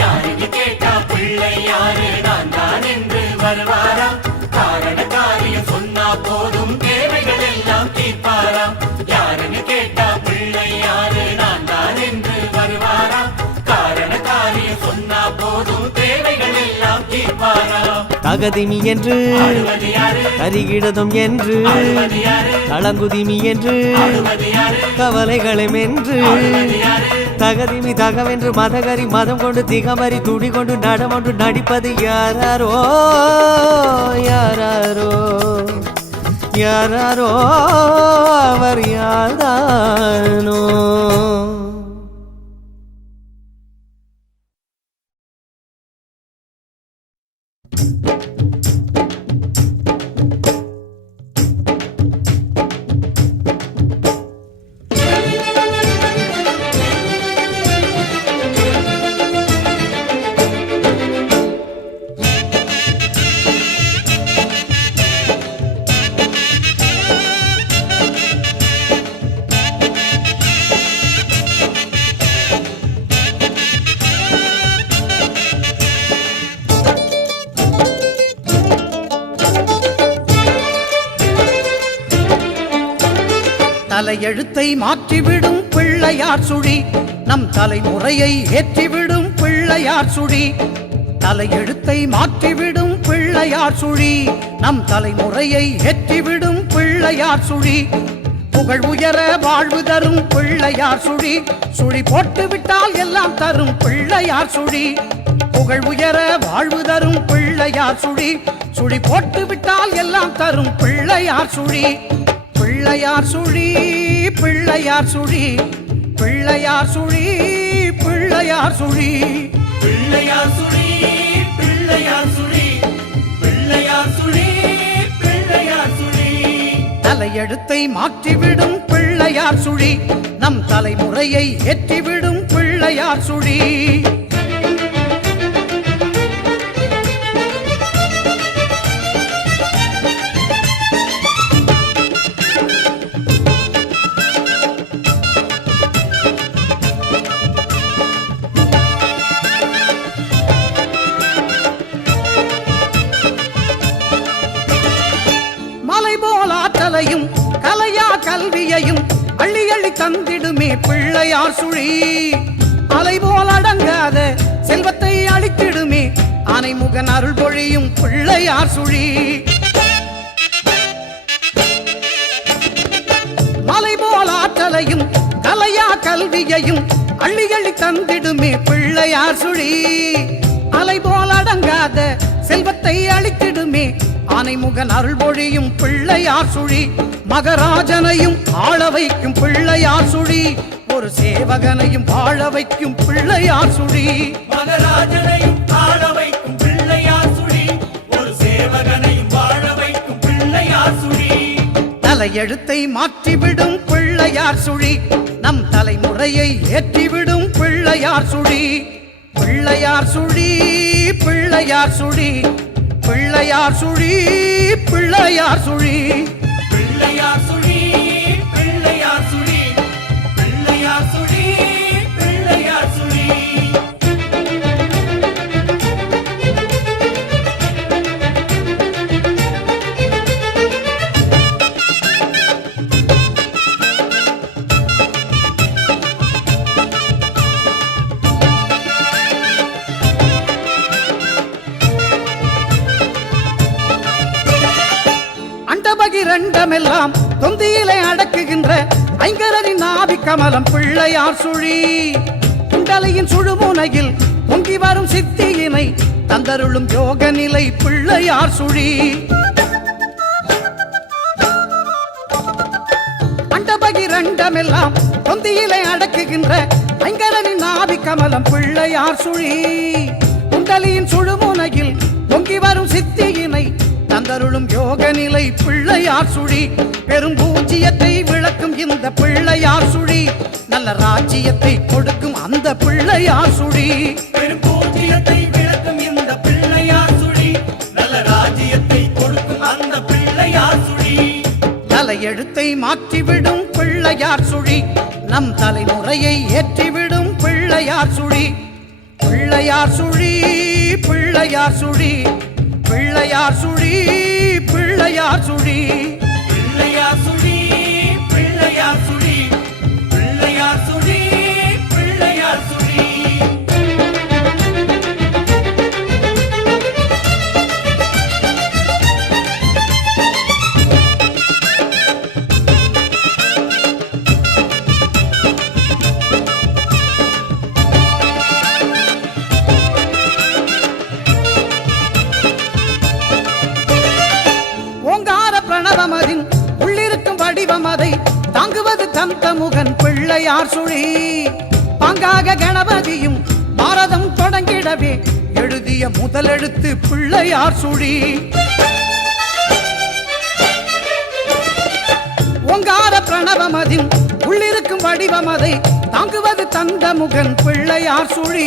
யாரென்று கேட்டா பிள்ளை யாரு? நான் தான் என்று வருவாராம். காரண காரியம் சொன்னா போதும் தேவைகள் எல்லாம் தீர்ப்பாராம். யாரென்று கேட்டா பிள்ளை யாரு? நான் தான் என்று வருவாராம். காரண காரியம் சொன்னா போதும் தேவைகள் எல்லாம் தீர்ப்பாராம். தகதிமி என்று ஆடுவது யாரு? தரிகிடதும் என்று ஆடுவது யாரு? தளங்குதிமி என்று ஆடுவது யாரு? கவலைகளும் என்று ஆடுவது யாரு? தகதிமி தகவென்று மதகரி மதம் கொண்டு திகமரி துடி கொண்டு நடமொன்று நடிப்பது யாராரோ யாராரோ யாராரோ அவர் யார்தானோ. தலையெழுத்தை மாற்றிவிடும் பிள்ளையார் சுழி நம் தலைமுறையை ஏற்றிவிடும் பிள்ளையார் சுழி தலையெழுத்தை மாற்றிவிடும் பிள்ளையார் சுழி நம் தலைமுறையை ஏற்றிவிடும் பிள்ளையார் சுழி புகழ் உயர வாழ்வு தரும் பிள்ளையார் சுழி சுழி போட்டு விட்டால் எல்லாம் தரும் பிள்ளையார் சுழி புகழ் உயர வாழ்வு தரும் பிள்ளையார் சுழி சுழி போட்டு விட்டால் எல்லாம் தரும் பிள்ளையார் சுழி பிள்ளையார் சுழி பிள்ளையார் சுழி பிள்ளையார் சுழி பிள்ளையார் சுழி பிள்ளையார் சுழி பிள்ளையார் சுழி பிள்ளையார் சுழி பிள்ளையார் சுழி தலையெழுத்தை மாற்றிவிடும் பிள்ளையார் சுழி நம் தலைமுறையை ஏற்றிவிடும் பிள்ளையார் சுழி கலையா கல்வியையும் அள்ளி அள்ளி தந்திடுமே பிள்ளையார் சுழி அலைபோல் அடங்காத செல்வத்தை அளித்திடுமே ஆனைமுகன் அருள் பொழியும் பிள்ளையார் சுழி மலைபோல் ஆற்றலையும் கலையா கல்வியையும் அள்ளி அள்ளி தந்திடுமே பிள்ளையார் சுழி மலை போல் அடங்காத செல்வத்தை அளித்திடுமே ஆனைமுகன் அருள் பொழியும் பிள்ளையார் சுழி மகராஜனையும் ஆள வைக்கும் பிள்ளையார் சுழி ஒரு சேவகனையும் வாழ வைக்கும் பிள்ளையார் சுழி மகராஜனையும் ஆள வைக்கும் பிள்ளையார் சுழி ஒரு சேவகனையும் வாழ வைக்கும் பிள்ளையார் சுழி தலையெழுத்தை மாற்றிவிடும் பிள்ளையார் சுழி நம் தலைமுறையை ஏற்றிவிடும் பிள்ளையார் சுழி பிள்ளையார் சுழி பிள்ளையார் சுழி பிள்ளையார் சுழி பிள்ளையார் சுழி பிள்ளையார் சுழி பிள்ளையார் சுழி பிள்ளையார் சுழி பிள்ளையார் சுழி அண்டபகிரண்டமெல்லாம் தொந்தியிலே அடக்குகின்ற ஐங்கரனின் நாவி கமலம் பிள்ளையார் சுழி குண்டலையின் சுழுமுனையில் பொங்கி வரும் சித்தியினை தந்தருளும் யோக நிலை பிள்ளையார் சுழி அண்டபகிரண்டமெல்லாம் தொந்தியிலே அடக்குகின்ற ஐங்கரனின் நாவி கமலம் பிள்ளையார் சுழி குண்டலியின் சுழுமுனையில் பொங்கி வரும் சித்தியினை தந்தருளும் யோக நிலை பிள்ளையார் சுழி பெரும் பூஜ்ஜியத்தை விளக்கும் இந்த பிள்ளையார் சுழி நல்ல ராஜ்ஜியத்தை கொடுக்கும் அந்த பிள்ளையார் சுழி பெரும் பூஜ்ஜியத்தை விளக்கும் இந்த பிள்ளையார் சுழி நல்ல ராஜ்ஜியத்தை கொடுக்கும் அந்த பிள்ளையார் சுழி தலையெழுத்தை மாற்றிவிடும் பிள்ளையார் சுழி நம் தலைமுறையை ஏற்றிவிடும் பிள்ளையார் சுழி பிள்ளையார் சுழி பிள்ளையார் சுழி பிள்ளையார் சுழி பிள்ளையார் சுழி பிள்ளையார் சுழி பிள்ளையார் சுழி பிள்ளையார் சுழி பிள்ளையார் சுழி பிரணவமதின் உள்ளிருக்கும் வடிவம் அதை தாங்குவது தந்தமுகன் பிள்ளையார் சுழி பாங்காக கணபதியும் பாரதம் தொடங்கிடவே எழுதிய முதலெழுத்து பிள்ளையார் சுழி ஓங்கார பிரணவமதின் உள்ளிருக்கும் வடிவம் அதை தாங்குவது தந்தமுகன் பிள்ளையார் சுழி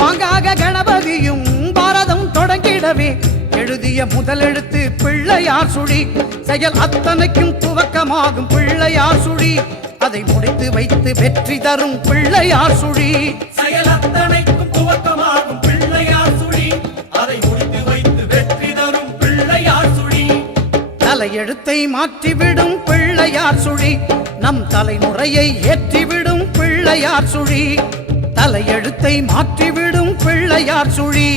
பாங்காக கணபதியும் பாரதம் தொடங்கிடவே எழுதிய முதலெழுத்து பிள்ளையார் சுழி செயல் அத்தனைக்கும் துவக்கமாகும் பிள்ளையார் சுழி அதை முடித்து வைத்து வெற்றி தரும் பிள்ளையார் சுழி செயல் அத்தனைக்கும் துவக்கமாகும் பிள்ளையார் சுழி அதை முடித்து வைத்து வெற்றி தரும் பிள்ளையார் சுழி தலையெழுத்தை மாற்றிவிடும் பிள்ளையார் சுழி நம் தலைமுறையை ஏற்றிவிடும் பிள்ளையார் சுழி தலையெழுத்தை மாற்றிவிடும் பிள்ளையார் சுழி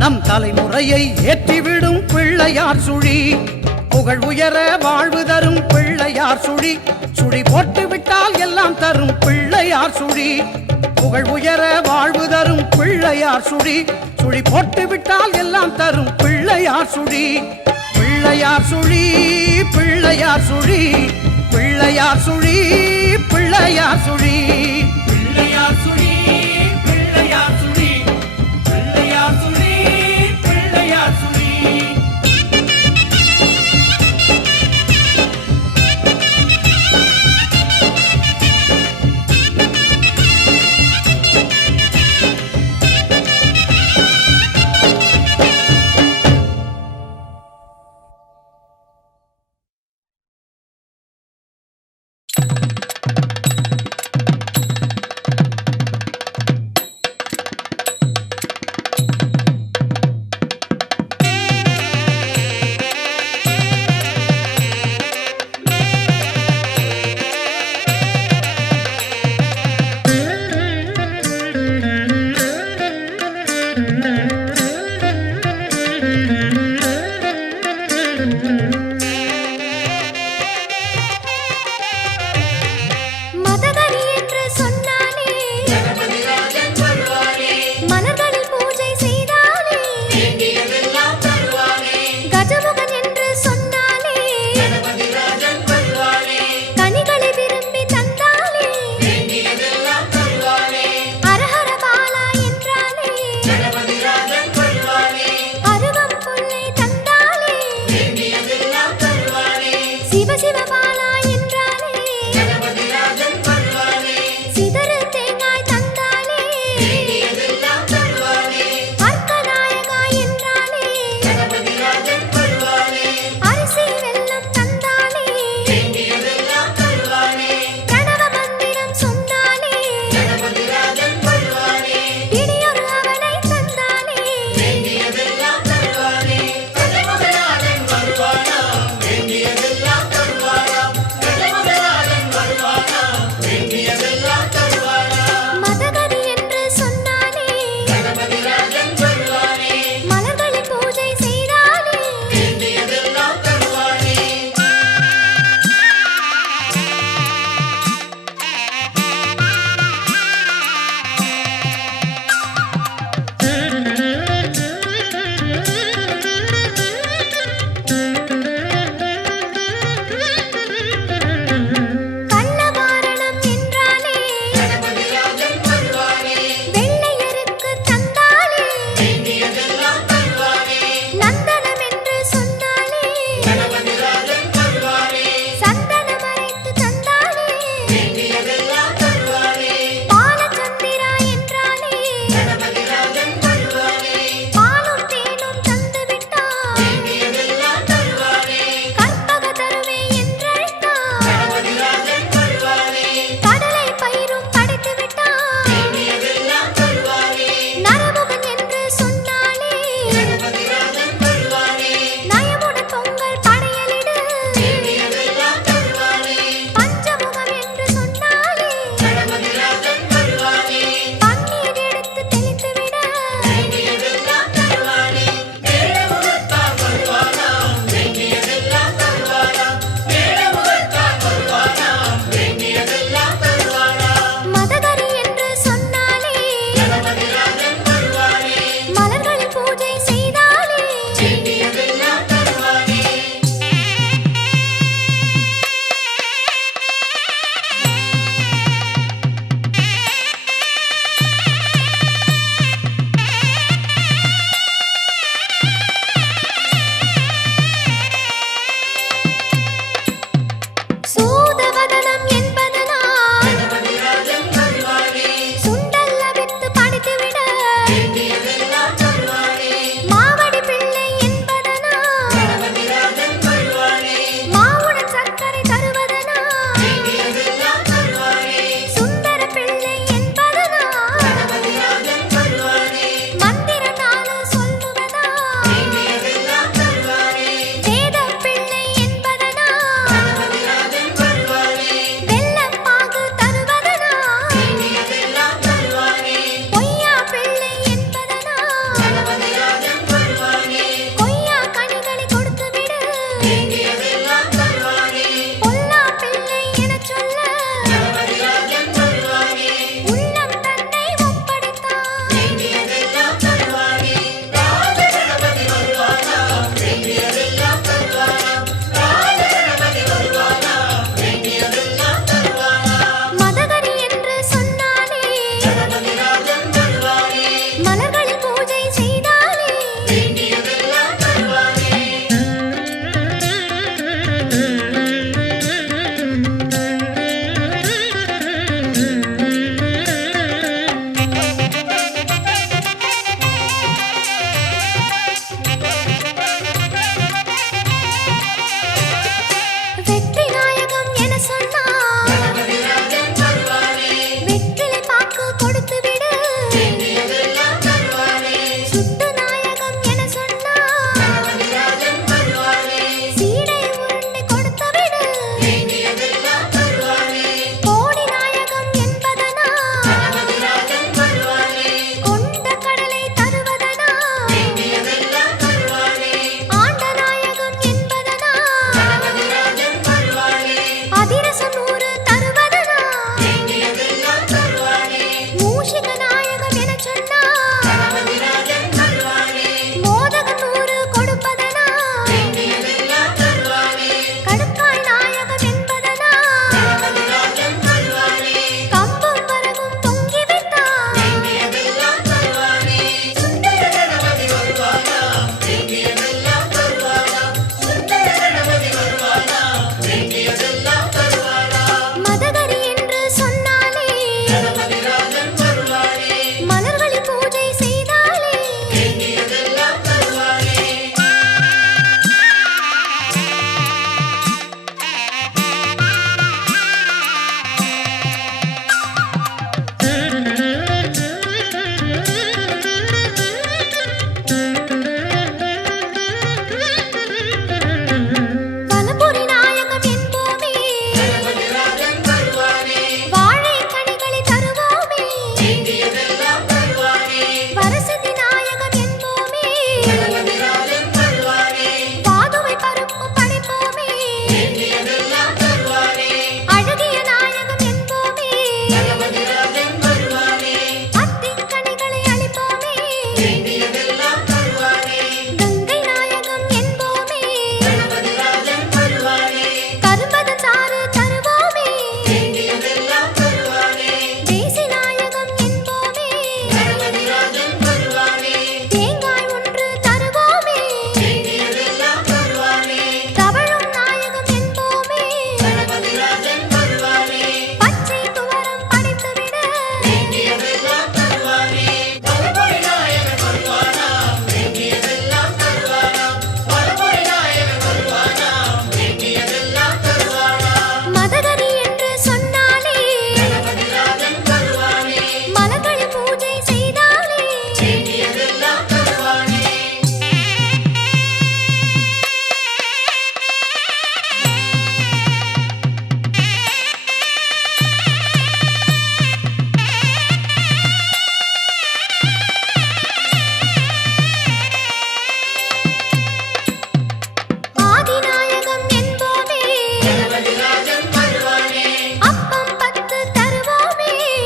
நம் தலைமுறையை ஏற்றிவிடும் பிள்ளையார் சுழி புகழ் உயர வாழ்வு தரும் பிள்ளையார் சுழி சுழி போட்டு விட்டால் எல்லாம் தரும் பிள்ளையார் சுழி புகழ் உயர வாழ்வு தரும் பிள்ளையார் சுழி சுழி போட்டு விட்டால் எல்லாம் தரும் பிள்ளையார் சுழி பிள்ளையார் சுழி பிள்ளையார் சுழி பிள்ளையார் சுழி பிள்ளையார் சுழி பிள்ளையார் சுழி பிள்ளையார் சுழி பிள்ளையார் சுழி பிள்ளையார் சுழி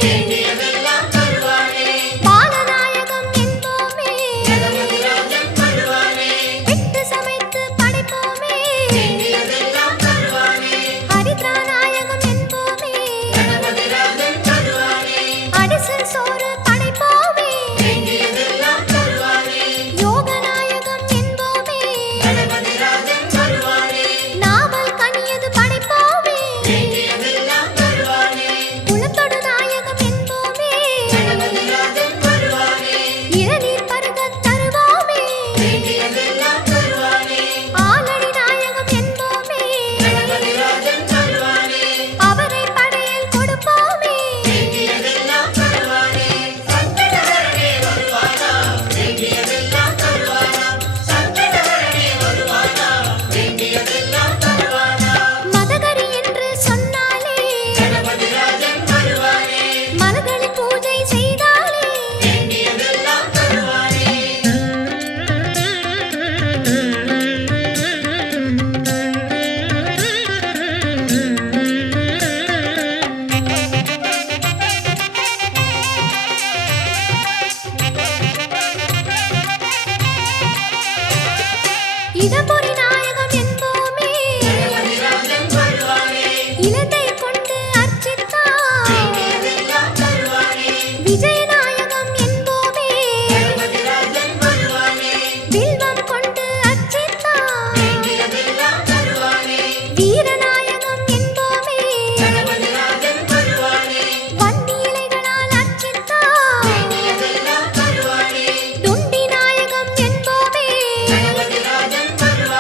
வேண்டியதெல்லாம் தருவானே பாலநாயகம் என்போமே கணபதி ராஜன் வருவானே விட்டு சமைத்து படைப்போமே வேண்டியதெல்லாம் தருவானே ஹரித்ராநாயகம் என்போமே கணபதி ராஜன் வருவானே அடிசல் சோறு படைப்போமே வேண்டியதெல்லாம் தருவானே யோகநாயகம் என்போமே கணபதி ராஜன் வருவானே நாவல் கனியது படைப்போமே வேண்டியதெல்லாம் தருவானே குளத்தொடு நாயகம் என்போமே கணபதி ராஜன் வருவானே இளநீர் பருகத் தருவோமே வேண்டியதெல்லாம் தருவானே ஆலடி நாயகம் என்போமே கணபதி ராஜன் வருவானே அவரை படையல் கொடுப்போமே வேண்டியதெல்லாம் தருவானே சங்கடஹரனே வருவானா வேண்டியதெல்லாம் தருவானா சங்கடஹரனே வருவானா வேண்டியதெல்லாம் தருவானா மதகரி என்று சொன்னாலே கணபதி ராஜன் வருவானே மலர்களில் பூஜை செய்தாலே வேண்டியதெல்லாம் தருவானே இடம்பொறி நாயகம் என்போமே கணபதி ராஜன் வருவானே இலந்தை கொண்டு அர்ச்சித்தார் வேண்டியதெல்லாம் தருவானே விஜயநாயகம் என்போமே கணபதி ராஜன் வருவானே வில்வம் கொண்டு அர்ச்சித்தார் வேண்டியதெல்லாம் தருவானே வீரநாயகம் என்போமே கணபதி ராஜன் வருவானே வந்தி இலைகளால் அர்ச்சித்தார் வேண்டியதெல்லாம் தருவானே துண்டி நாயகம் என்போமே கணபதி ராஜன் வருவானே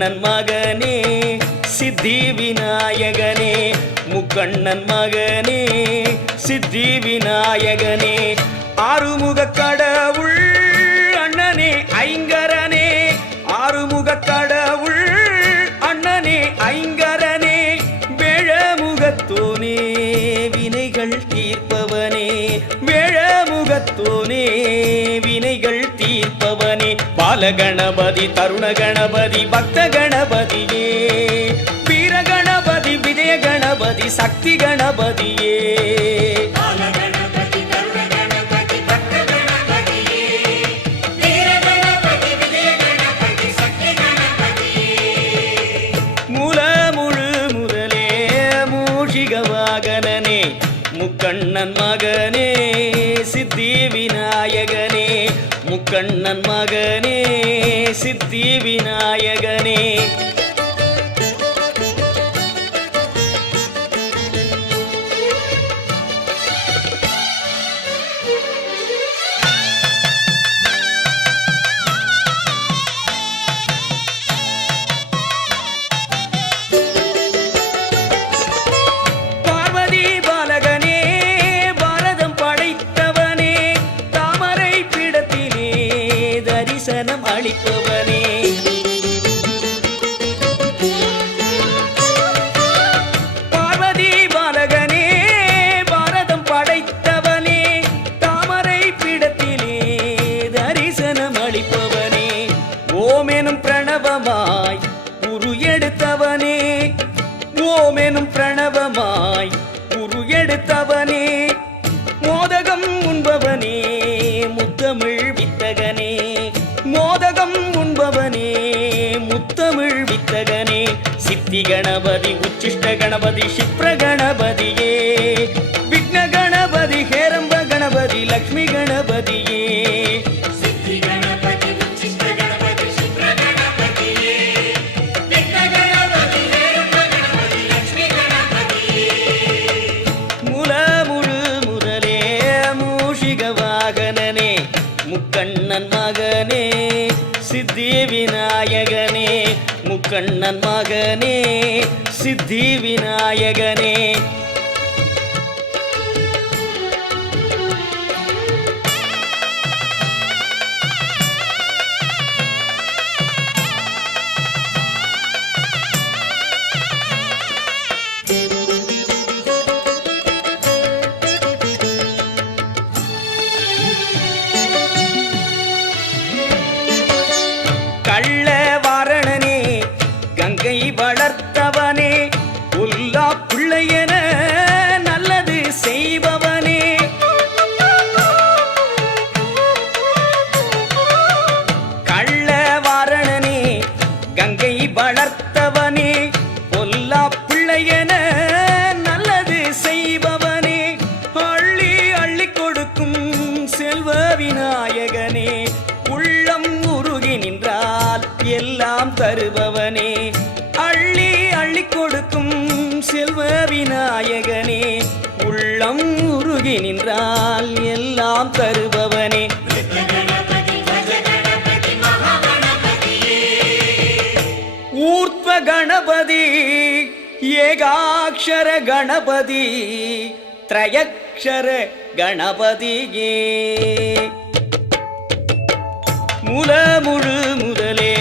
முக்கண்ணன் மகனே சித்தி விநாயகனே முக்கண்ணன் மகனே சித்தி விநாயகனே ஆறுமுக கடவுள் அண்ணனே ஐங்கரனே ஆறுமுக கடவுள் அண்ணனே ஐங்கரனே வேழமுகத்தோனே வினைகள் தீர்ப்பவனே வேழமுகத்தோனே வினைகள் தீர்ப்பவனே பாலகணபதி தருண கணபதி பக்த கணபதியே வீர கணபதி விஜய கணபதி சக்தி கணபதியே பாலகணபதி கருண கணபதி பக்த கணபதியே வீர கணபதி விஜய கணபதி சக்தி கணபதியே மூல முழு முதலே மூஷிக வாகனனே முக்கண்ணன் மகனே சித்தி விநாயகனே முக்கண்ணன் மகனே சித்தி விநாயகனே பார்வதி பாலகனே பாரதம் படைத்தவனே தாமரை பீடத்திலே தரிசனம் அளிப்பவனே பார்வதி பாலகனே பாரதம் படைத்தவனே தாமரை பீடத்திலே தரிசனம் அளிப்பவனே ஓமெனும் பிரணவமாய் உரு எடுத்தவனே ஓமெனும் பிரணவமாய் உரு எடுத்தவனே மோதகம் உண்பவனே முத்தமிழ் வித்தகனே மோதகம் உண்பவனே முத்தமிழ் வித்தகனே சித்தி கணபதி உச்சிஷ்ட கணபதி சிப்ர கணபதியே விக்ன கணபதி ஹேரம்ப கணபதி லக்ஷ்மி கணபதியே சித்தி கணபதி உச்சிஷ்ட கணபதி சிப்ர கணபதியே விக்ன கணபதி ஹேரம்ப கணபதி லக்ஷ்மி கணபதியே மூல முழு முதலே மூஷிக வாகனனே முக்கண்ணன் மகனே சித்தி விநாயகனே முக்கண்ணன் மகனே சித்தி விநாயகனே கள்ள வாரணனே கங்கை வளர்த்தவனே உல்லா பிள்ளையன நல்லது செய்பவனே கள்ள வாரணனே கங்கை வளர்த்தவனே பொல்லா பிள்ளையன நல்லது செய்பவனே அள்ளி அள்ளி கொடுக்கும் செல்வ விநாயகனே உள்ளம் உருகி நின்றால் எல்லாம் தருபவனே அள்ளி அள்ளி கொடுக்கும் செல்வ விநாயகனே உள்ளம் உருகி நின்றால் எல்லாம் தருபவனே கணபதி கஜ கணபதி மகா கணபதியே ஊர்த்வ கணபதி ஏகாட்சர கணபதி திரயக்ஷர கணபதியே மூல முழு முதலே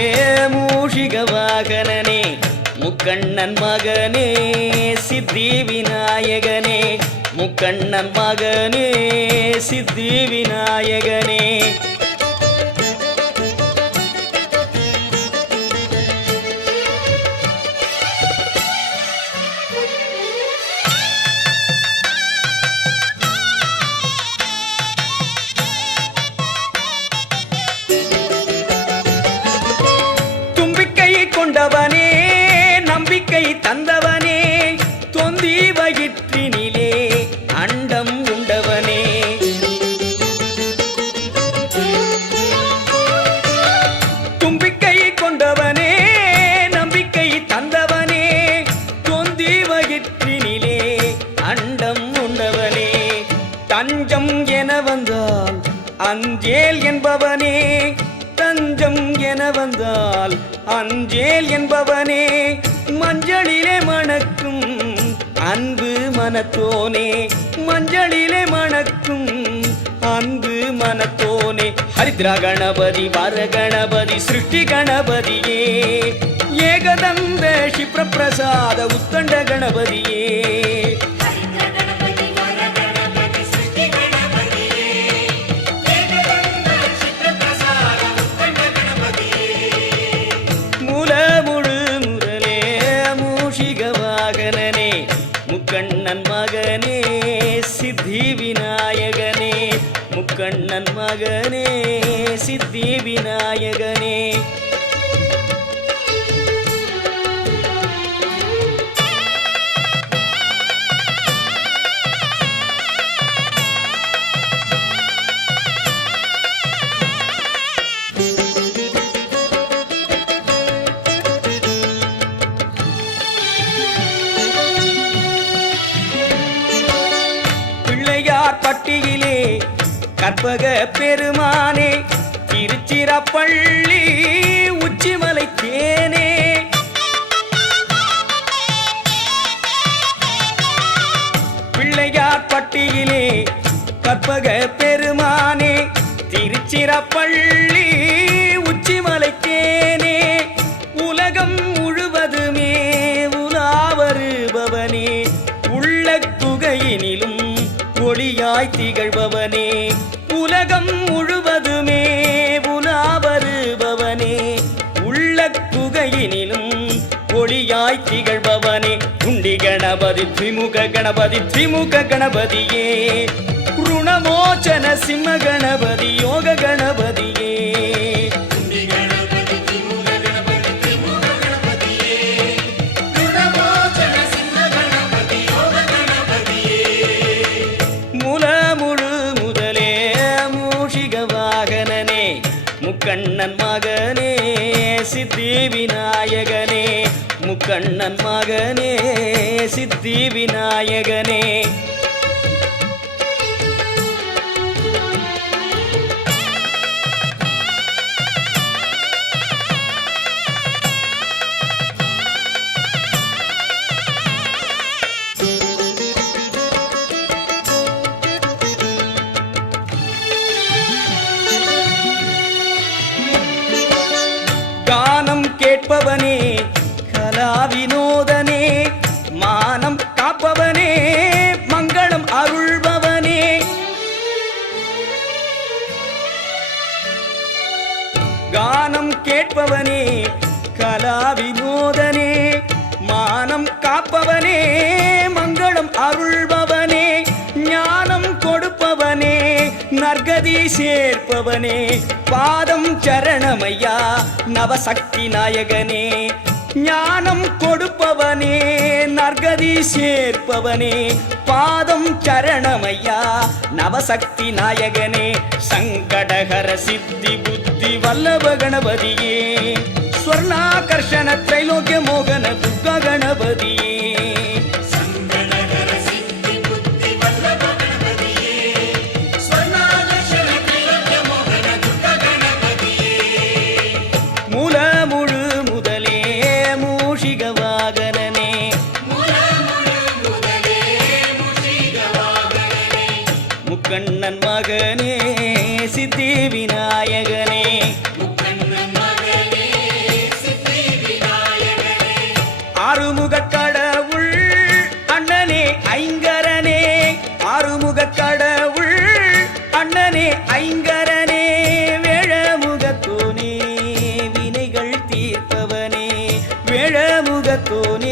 மூஷிக வாகனனே முக்கண்ணன் மகனே சித்தி விநாயகனே முக்கண்ணன் மகனே சித்தி விநாயகனே தும்பிக்கை கொண்டவனே நம்பிக்கை தந்தவனே தொந்தி வயிற்றினிலே அண்டம் உண்டவனே தும்பிக்கை கொண்டவனே நம்பிக்கை தந்தவனே தொந்தி வயிற்றினிலே அண்டம் உண்டவனே தஞ்சம் என வந்தால் அஞ்சேல் என்பவனே தஞ்சம் என வந்தால் அஞ்சேல் என்பவனே மஞ்சளிலே மணக்கும் அன்பு மனத்தோனே மஞ்சளிலே மணக்கும் அன்பு மனத்தோனே ஹரித்ரா கணபதி வர கணபதி சிருஷ்டி கணபதியே ஏகதந்த க்ஷிப்ர பிரசாத உத்தண்ட கணபதியே முக்கண்ணன் மகனே சித்தி விநாயகனே முக்கண்ணன் மகனே சித்தி விநாயகனே பட்டியிலே கற்பக பெருமானே திருச்சிராப்பள்ளி உச்சிமலை தேனே பிள்ளையார் பட்டியிலே கற்பக பெருமானே திருச்சிராப்பள்ளி உச்சிமலை தேனே உலகம் முழுவதுமே உலாவருபவனே உள்ள குகையினிலும் ஒளியாய் திகழ்பவனே உலகம் முழுவதுமே உலாவருபவனே உள்ள குகையினிலும் ஒளியாய் திகழ்பவனே உண்டி கணபதி திமுக கணபதியே ருணமோச்சன சிம்ம கணபதி யோக கணபதியே முக்கண்ணன் மகனே சித்தி விநாயகனே முக்கண்ணன் மகனே சித்தி விநாயகனே கானம் கேட்பவனே கலா வினோதனே மானம் காப்பவனே மங்களம் அருள்பவனே கானம் கேட்பவனே கலா வினோதனே மானம் காப்பவனே மங்களம் அருள்பவனே ஞானம் கொடுப்பவனே நற்கதி சேர்ப்பவனே பாதம் சரணமையா நவசக்தி நாயகனே ஞானம் கொடுப்பவனே நற்கதி சேர்ப்பவனே பாதம் சரணமையா நவசக்தி நாயகனே சங்கடகர சித்தி புத்தி வல்லப கணபதியே ஸ்வர்ணாகர்ஷண த்ரைலோக்கிய மோகன துர்கா கணபதியே முக்கண்ணன் மகனே சித்தி விநாயகனே ஆறுமுகக் கடவுள் அண்ணனே ஐங்கரனே ஆறுமுகக் கடவுள் அண்ணனே ஐங்கரனே வேழமுகத்தோனே வினைகள் தீர்ப்பவனே வேழமுகத்தோனே